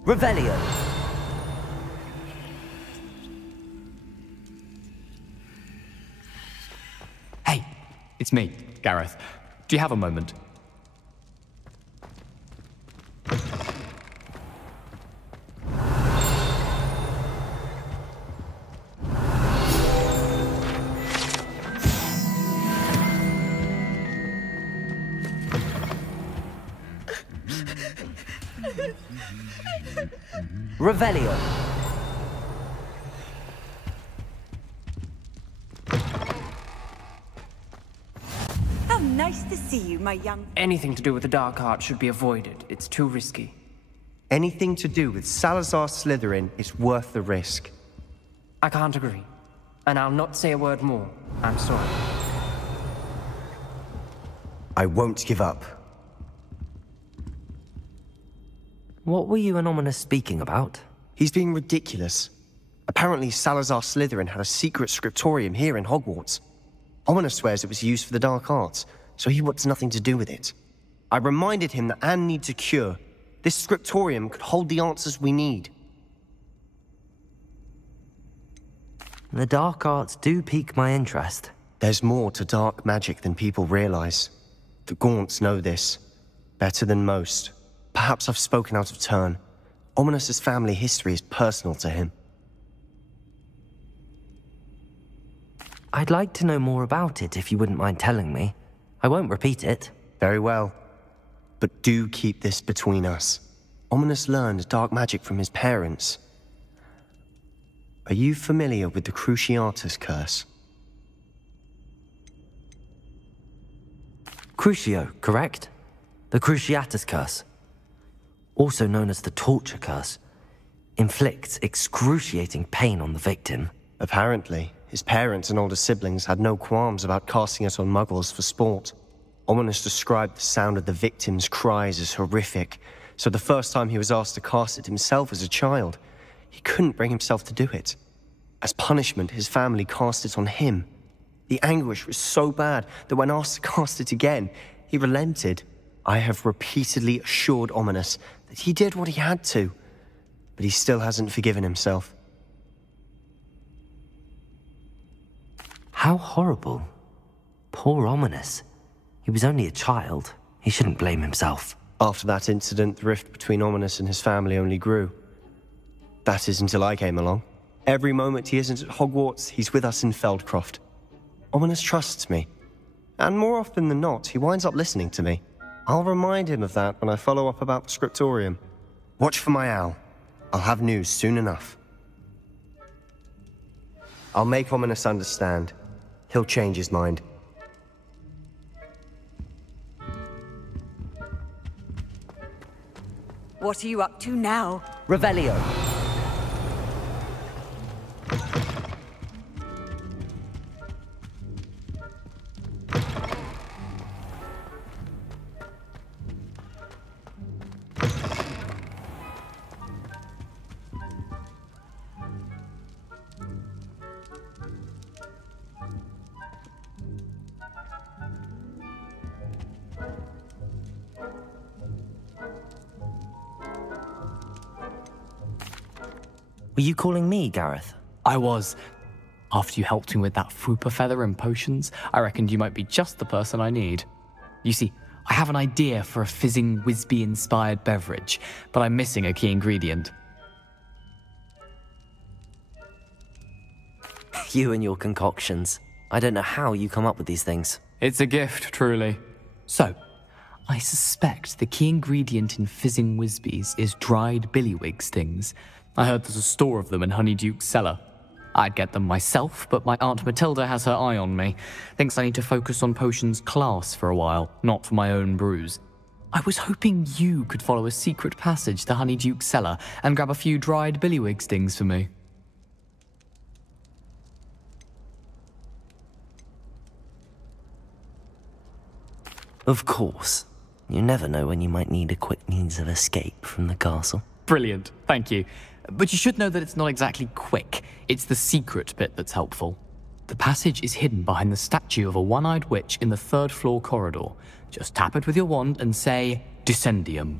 Revelio. Hey, it's me, Gareth. Do you have a moment? Revelio. How nice to see you, my young... Anything to do with the dark art should be avoided. It's too risky. Anything to do with Salazar Slytherin is worth the risk. I can't agree. And I'll not say a word more. I'm sorry. I won't give up. What were you and Ominous speaking about? He's being ridiculous. Apparently Salazar Slytherin had a secret scriptorium here in Hogwarts. Ominous swears it was used for the dark arts, so he wants nothing to do with it. I reminded him that Anne needs a cure. This scriptorium could hold the answers we need. The dark arts do pique my interest. There's more to dark magic than people realize. The Gaunts know this. Better than most. Perhaps I've spoken out of turn. Ominous's family history is personal to him. I'd like to know more about it if you wouldn't mind telling me. I won't repeat it. Very well. But do keep this between us. Ominous learned dark magic from his parents. Are you familiar with the Cruciatus curse? Crucio, correct? The Cruciatus curse. Also known as the torture curse. Inflicts excruciating pain on the victim. Apparently, his parents and older siblings had no qualms about casting it on muggles for sport. Ominous described the sound of the victim's cries as horrific, so the first time he was asked to cast it himself as a child, he couldn't bring himself to do it. As punishment, his family cast it on him. The anguish was so bad that when asked to cast it again, he relented. I have repeatedly assured Ominous that he did what he had to, but he still hasn't forgiven himself. How horrible. Poor Ominous. He was only a child. He shouldn't blame himself. After that incident, the rift between Ominous and his family only grew. That is until I came along. Every moment he isn't at Hogwarts, he's with us in Feldcroft. Ominous trusts me. And more often than not, he winds up listening to me. I'll remind him of that when I follow up about the scriptorium. Watch for my owl. I'll have news soon enough. I'll make Ominous understand. He'll change his mind. What are you up to now? Revelio. Were you calling me, Gareth? I was. After you helped me with that Fupa feather and potions, I reckoned you might be just the person I need. You see, I have an idea for a fizzing Wisby-inspired beverage, but I'm missing a key ingredient. You and your concoctions. I don't know how you come up with these things. It's a gift, truly. So, I suspect the key ingredient in fizzing Wisbies is dried billywig stings. I heard there's a store of them in Honeyduke's cellar. I'd get them myself, but my Aunt Matilda has her eye on me. Thinks I need to focus on potions class for a while, not for my own brews. I was hoping you could follow a secret passage to Honeyduke's cellar and grab a few dried billywig stings for me. Of course. You never know when you might need a quick means of escape from the castle. Brilliant, thank you. But you should know that it's not exactly quick. It's the secret bit that's helpful. The passage is hidden behind the statue of a one-eyed witch in the third-floor corridor. Just tap it with your wand and say, Descendium.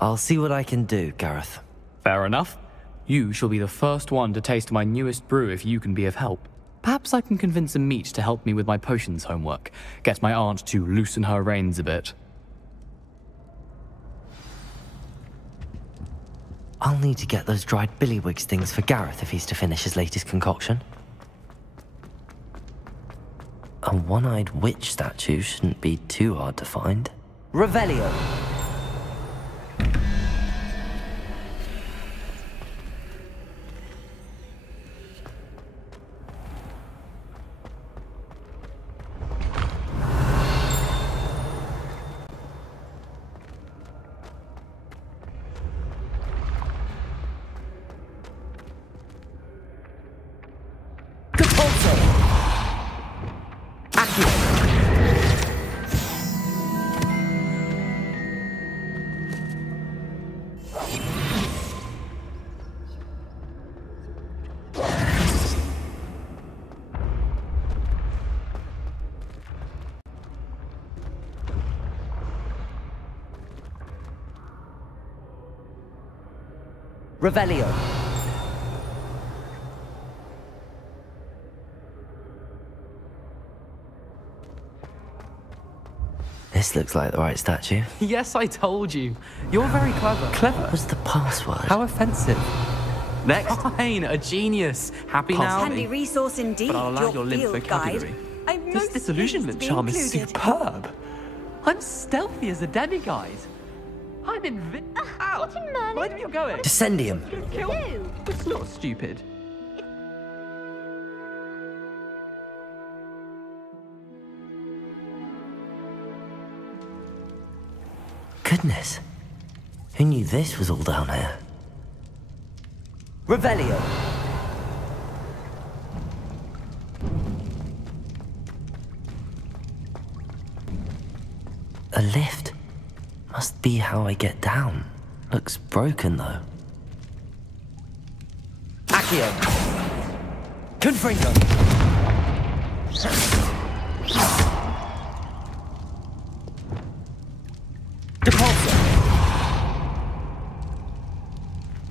I'll see what I can do, Gareth. Fair enough. You shall be the first one to taste my newest brew if you can be of help. Perhaps I can convince a meat to help me with my potions homework. Get my aunt to loosen her reins a bit. I'll need to get those dried billywig stings for Gareth if he's to finish his latest concoction. A one-eyed witch statue shouldn't be too hard to find. Revelio. Revelio. This looks like the right statue. Yes, I told you. You're very clever. Clever? What was the password? How offensive. Next. Fine, a genius. Happy now? Handy resource indeed. But I'll allow your limp vocabulary. This disillusionment charm is superb. I'm stealthy as a demiguise. I'm invincible. Ow! What in Merlin? Where are you going? Descendium. Kill. It's not stupid. Goodness. Who knew this was all down here? Revelio. A lift. Must be how I get down. Looks broken, though. Actiune. Confringo. Depulso.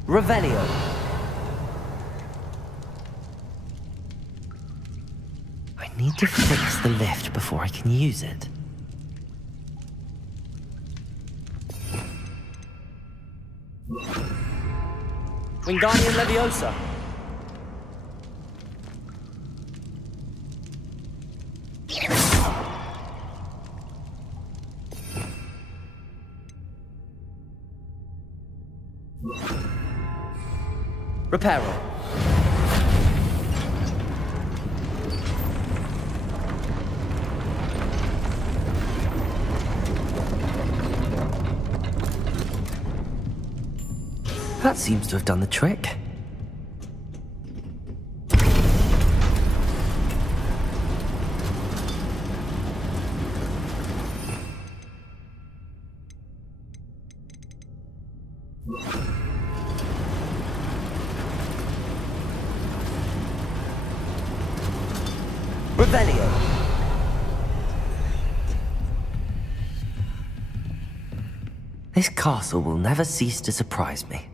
Revelio. I need to fix the lift before I can use it. Wingardium Leviosa. Reparo. That seems to have done the trick. Revelio. This castle will never cease to surprise me.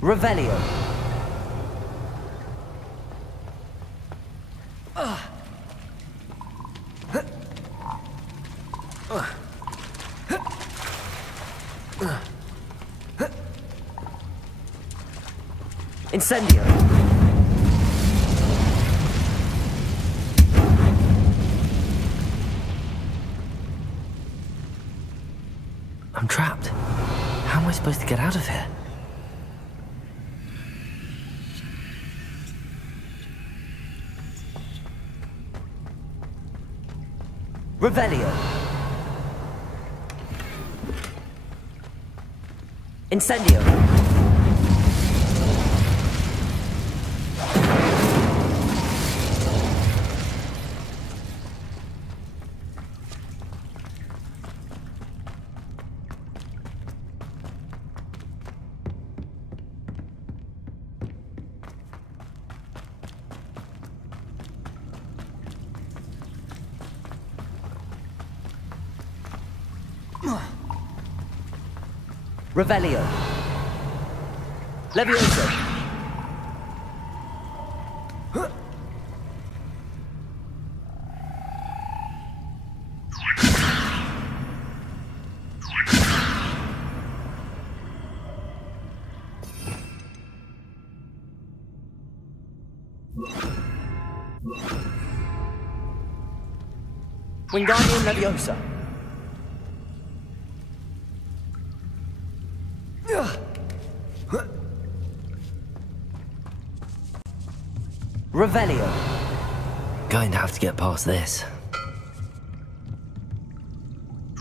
Revelio. Incendio. I'm trapped. How am I supposed to get out of here? Revelio. Incendio. Revelio. Levioso. Wingardium Leviosa. Revelio. Going to have to get past this.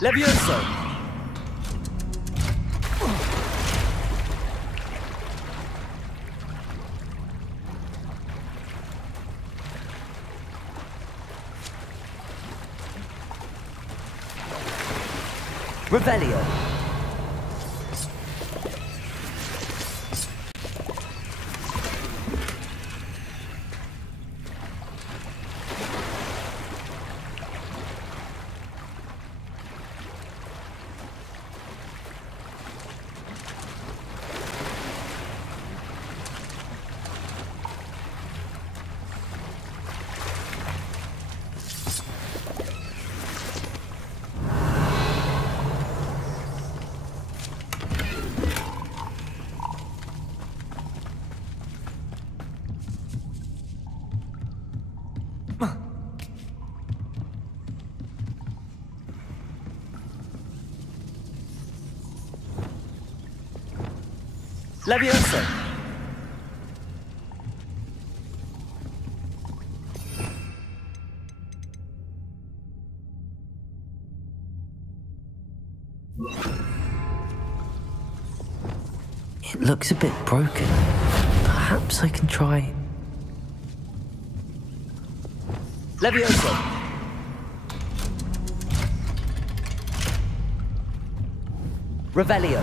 Levioso. Revelio. Levioso. It looks a bit broken. Perhaps I can try... Levioso. Revelio.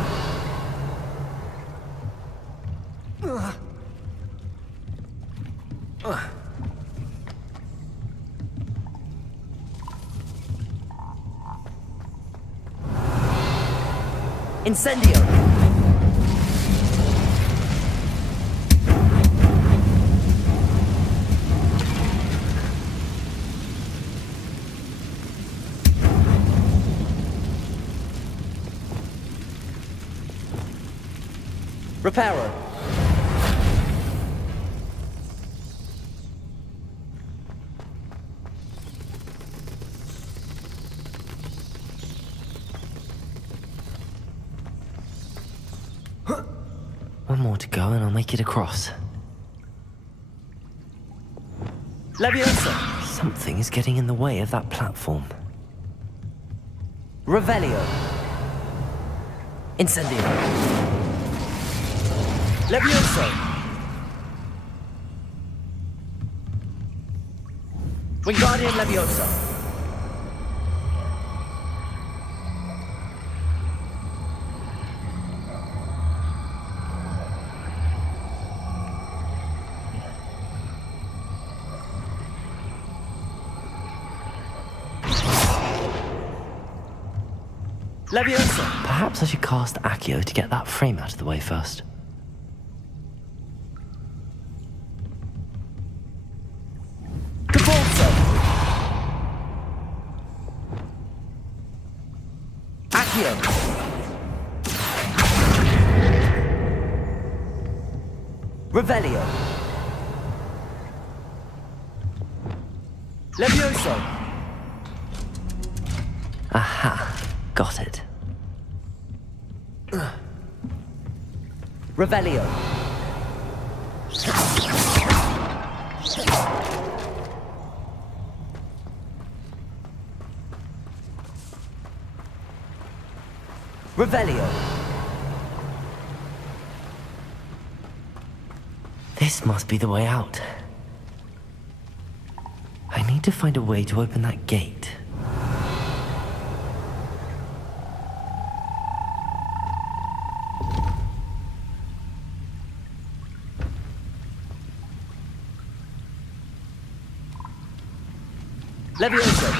Incendio. Reparo. One more to go and I'll make it across. Leviosa! Something is getting in the way of that platform. Revelio! Incendio! Levioso! Wingardium Leviosa! Leviosa! Perhaps I should cast Accio to get that frame out of the way first. Caforza! Accio! Revelio! Levioso! Aha! Got it. Revelio. Revelio. This must be the way out. I need to find a way to open that gate. Levioso.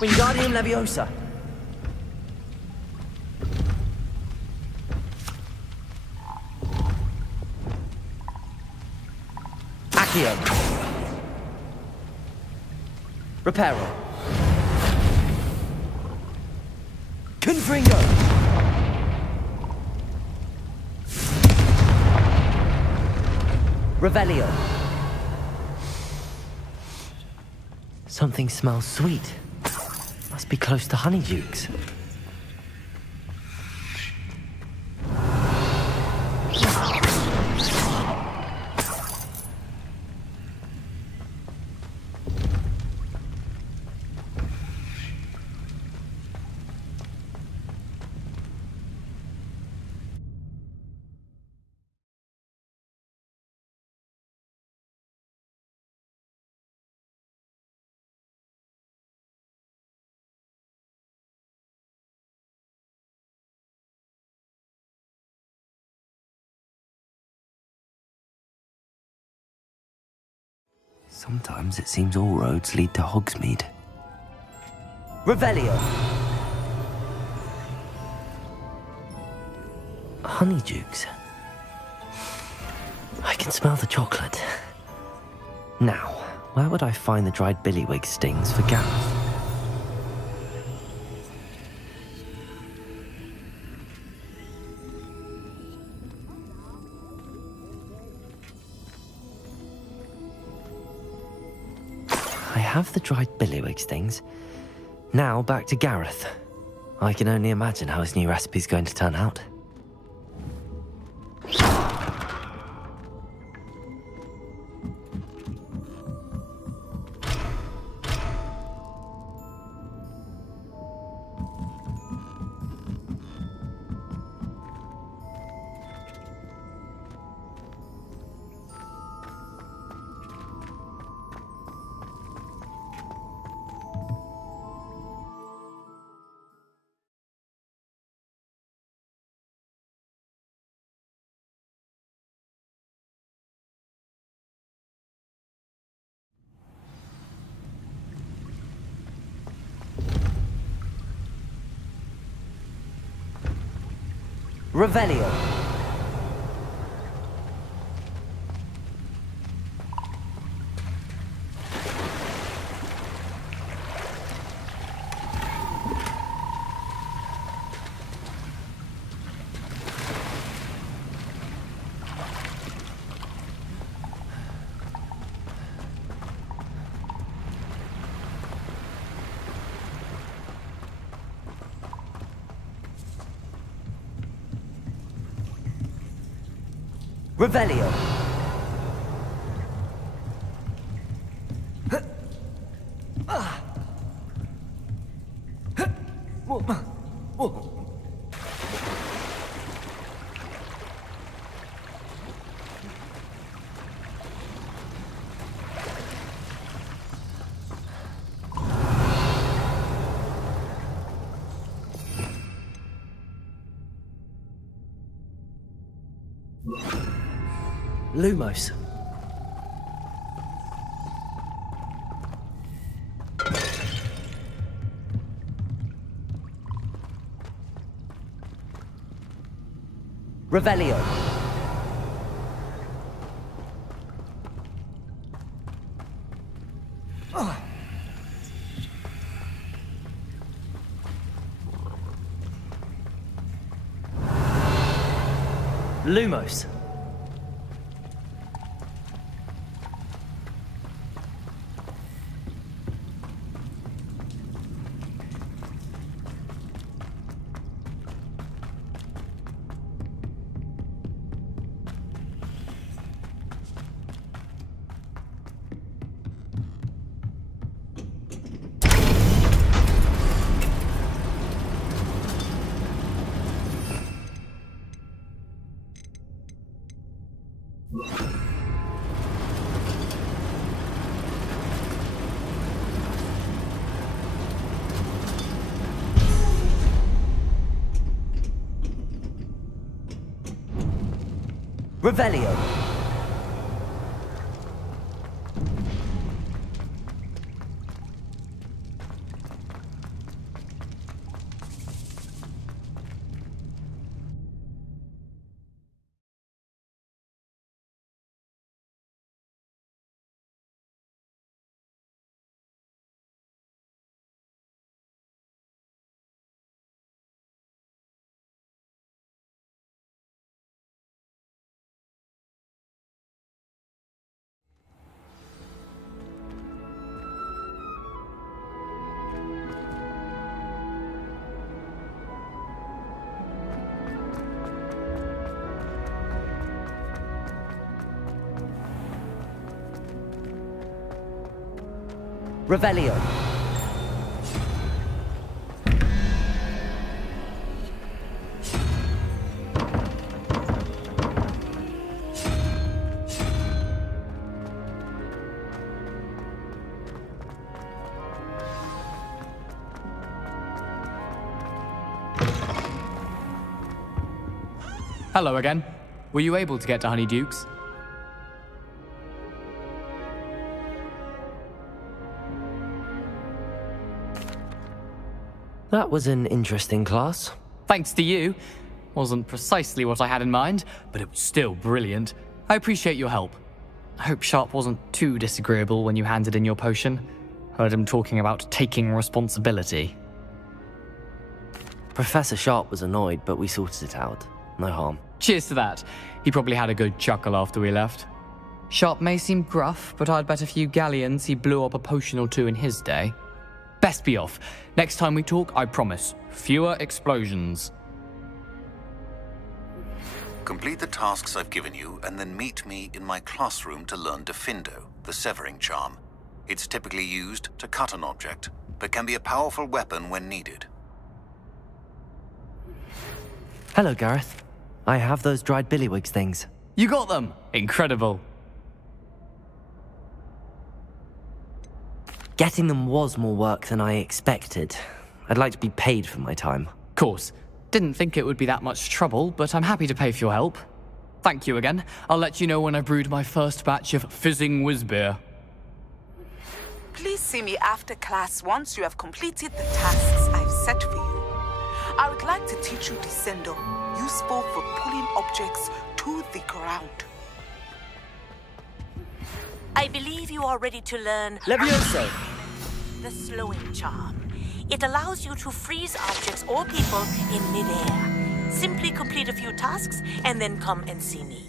Wingardium Leviosa. Accio. Reparo. Confringo. Revelio. Something smells sweet. Must be close to Honeydukes. Sometimes it seems all roads lead to Hogsmeade. Revelio. Honeydukes. I can smell the chocolate. Now, where would I find the dried billywig stings for Gareth? I have the dried billywig stings. Now back to Gareth. I can only imagine how his new recipe's going to turn out. Revelio. Revelio. Lumos. Revelio. Lumos. Revelio. Revelio. Hello again. Were you able to get to Honeydukes? That was an interesting class. Thanks to you. Wasn't precisely what I had in mind, but it was still brilliant. I appreciate your help. I hope Sharp wasn't too disagreeable when you handed in your potion. Heard him talking about taking responsibility. Professor Sharp was annoyed, but we sorted it out. No harm. Cheers to that. He probably had a good chuckle after we left. Sharp may seem gruff, but I'd bet a few galleons he blew up a potion or two in his day. Best be off. Next time we talk, I promise, fewer explosions. Complete the tasks I've given you, and then meet me in my classroom to learn Defindo, the severing charm. It's typically used to cut an object, but can be a powerful weapon when needed. Hello, Gareth. I have those dried billywigs things. You got them! Incredible. Getting them was more work than I expected. I'd like to be paid for my time. Course. Didn't think it would be that much trouble, but I'm happy to pay for your help. Thank you again. I'll let you know when I brewed my first batch of fizzing whizbeer. Please see me after class once you have completed the tasks I've set for you. I would like to teach you Descendo, useful for pulling objects to the ground. I believe you are ready to learn Levioso. The slowing charm. It allows you to freeze objects or people in midair. Simply complete a few tasks and then come and see me.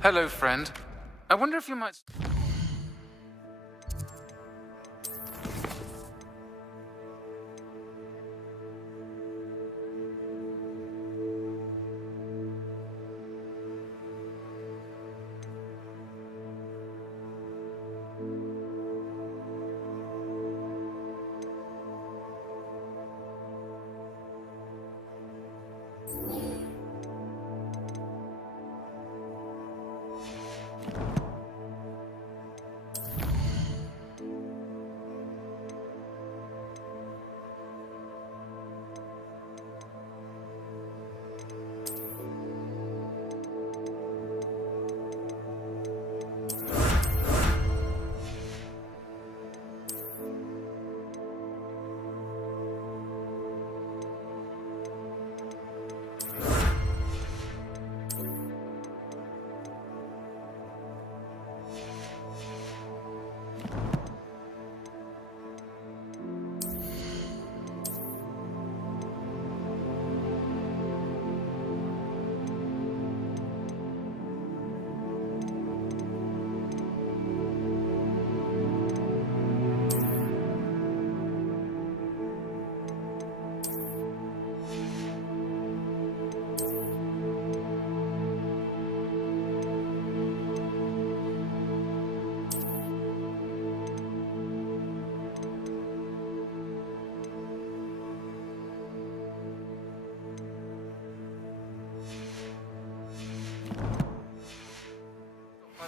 Hello, friend. I wonder if you might...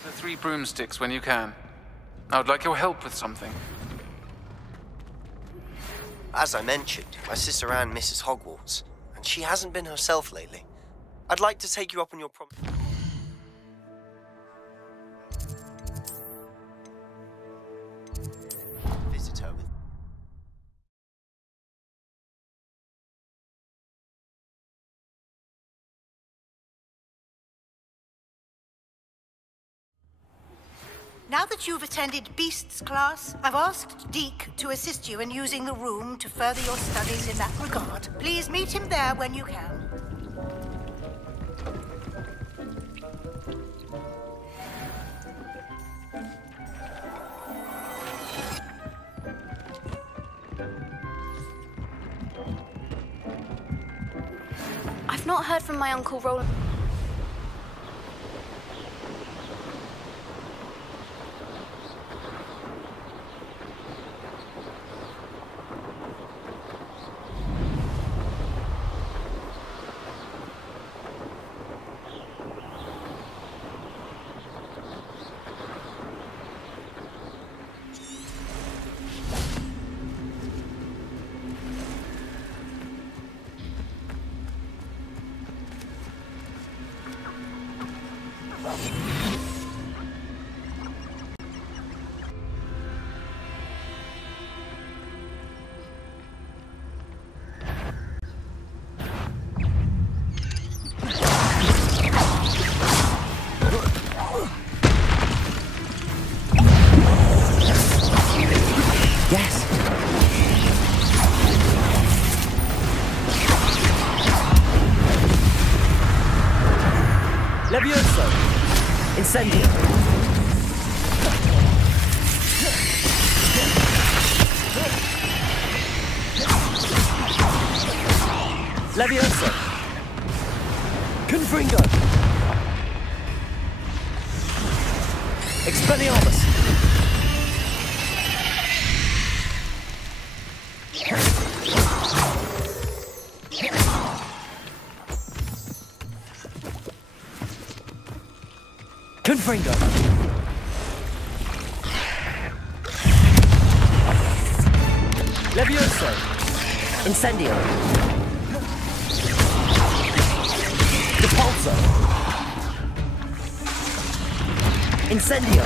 The 3 broomsticks when you can. I would like your help with something. As I mentioned, my sister Anne misses Hogwarts, and she hasn't been herself lately. I'd like to take you up on your promise. Visit her with... Now that you've attended Beasts class, I've asked Deke to assist you in using the room to further your studies in that regard. Please meet him there when you can. I've not heard from my Uncle Roland. Levioso! Incendio! Levioso! Confringo! Expelliarmus! Confringo! Levioso! Incendio! Depulso! Incendio!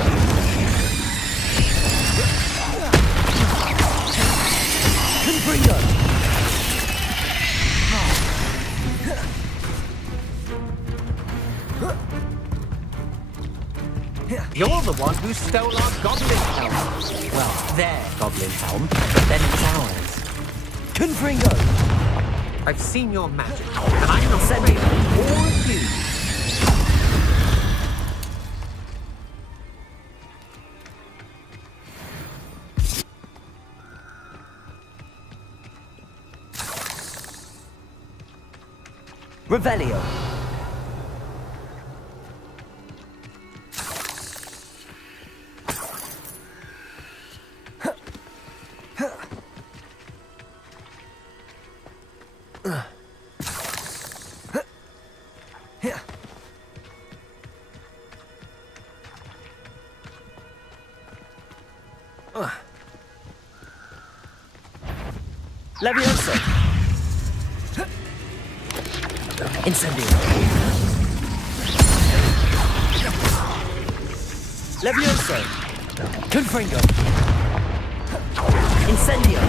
Confringo! You're the one who stole our goblin helm. Well, their goblin helm, then it's ours. Confringo! I've seen your magic, and I'm not sending all of you. Revelio! Levioso! Incendio! Levioso! Confringo! Incendio!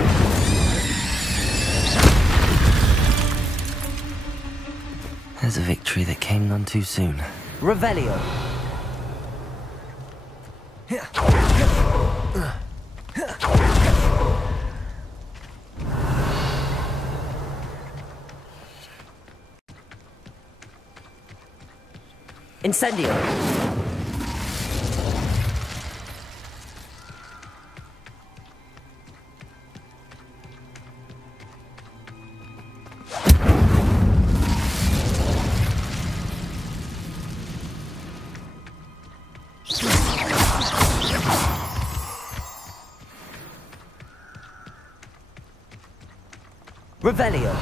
There's a victory that came none too soon. Revelio! Incendio! Revelio!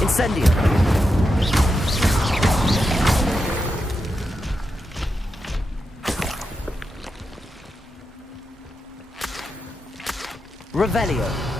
Incendio! Revelio!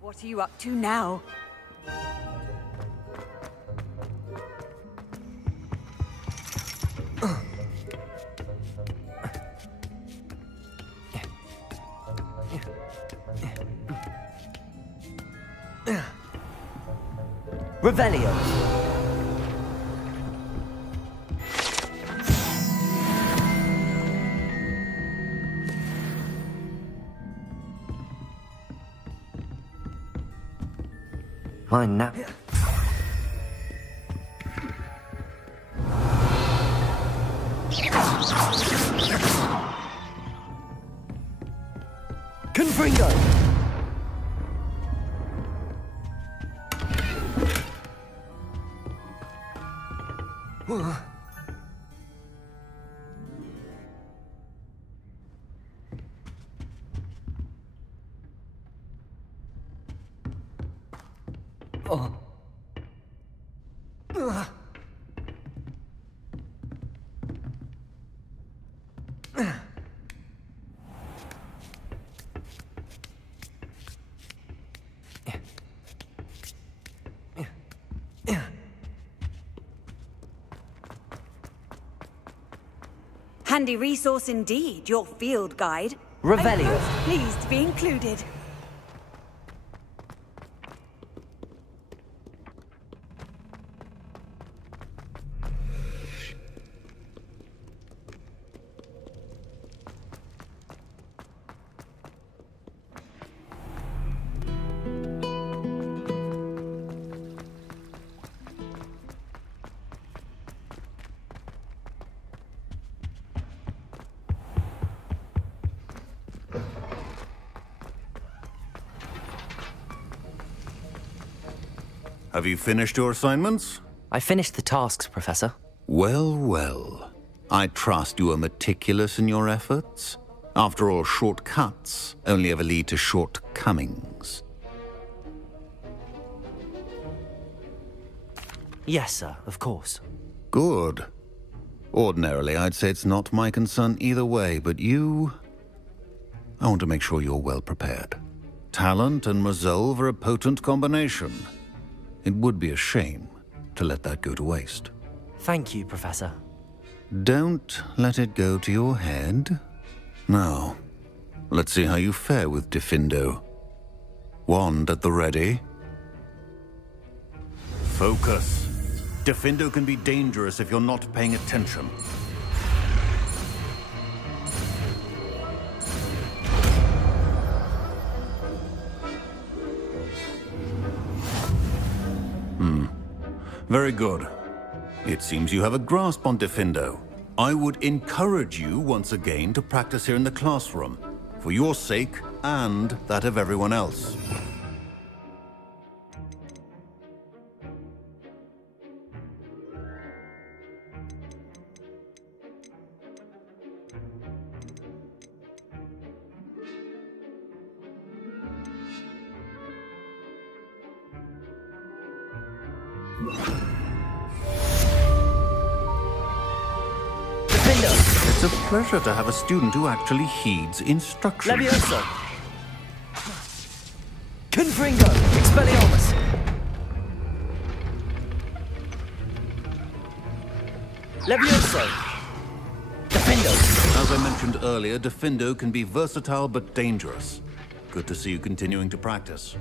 What are you up to now? Revelio! Mine now. Confringo! Oh. Handy resource indeed, your field guide. Revelio. I'm most pleased to be included. Have you finished your assignments? I finished the tasks, Professor. Well, well. I trust you are meticulous in your efforts. After all, shortcuts only ever lead to shortcomings. Yes, sir, of course. Good. Ordinarily, I'd say it's not my concern either way, but you... I want to make sure you're well prepared. Talent and resolve are a potent combination. It would be a shame to let that go to waste. Thank you, Professor. Don't let it go to your head. Now, let's see how you fare with Diffindo. Wand at the ready. Focus. Diffindo can be dangerous if you're not paying attention. Very good. It seems you have a grasp on Diffindo. I would encourage you once again to practice here in the classroom, for your sake and that of everyone else. It's a pleasure to have a student who actually heeds instructions. Levioso! Confringo! Expelliarmus! Levioso! Diffindo! As I mentioned earlier, Diffindo can be versatile but dangerous. Good to see you continuing to practice.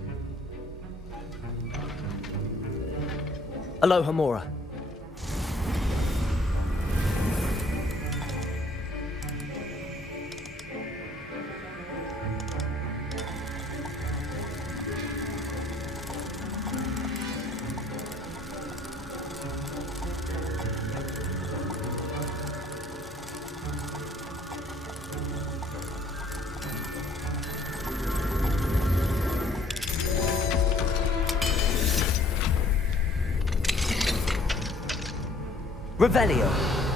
Aloha Mora. Revelio.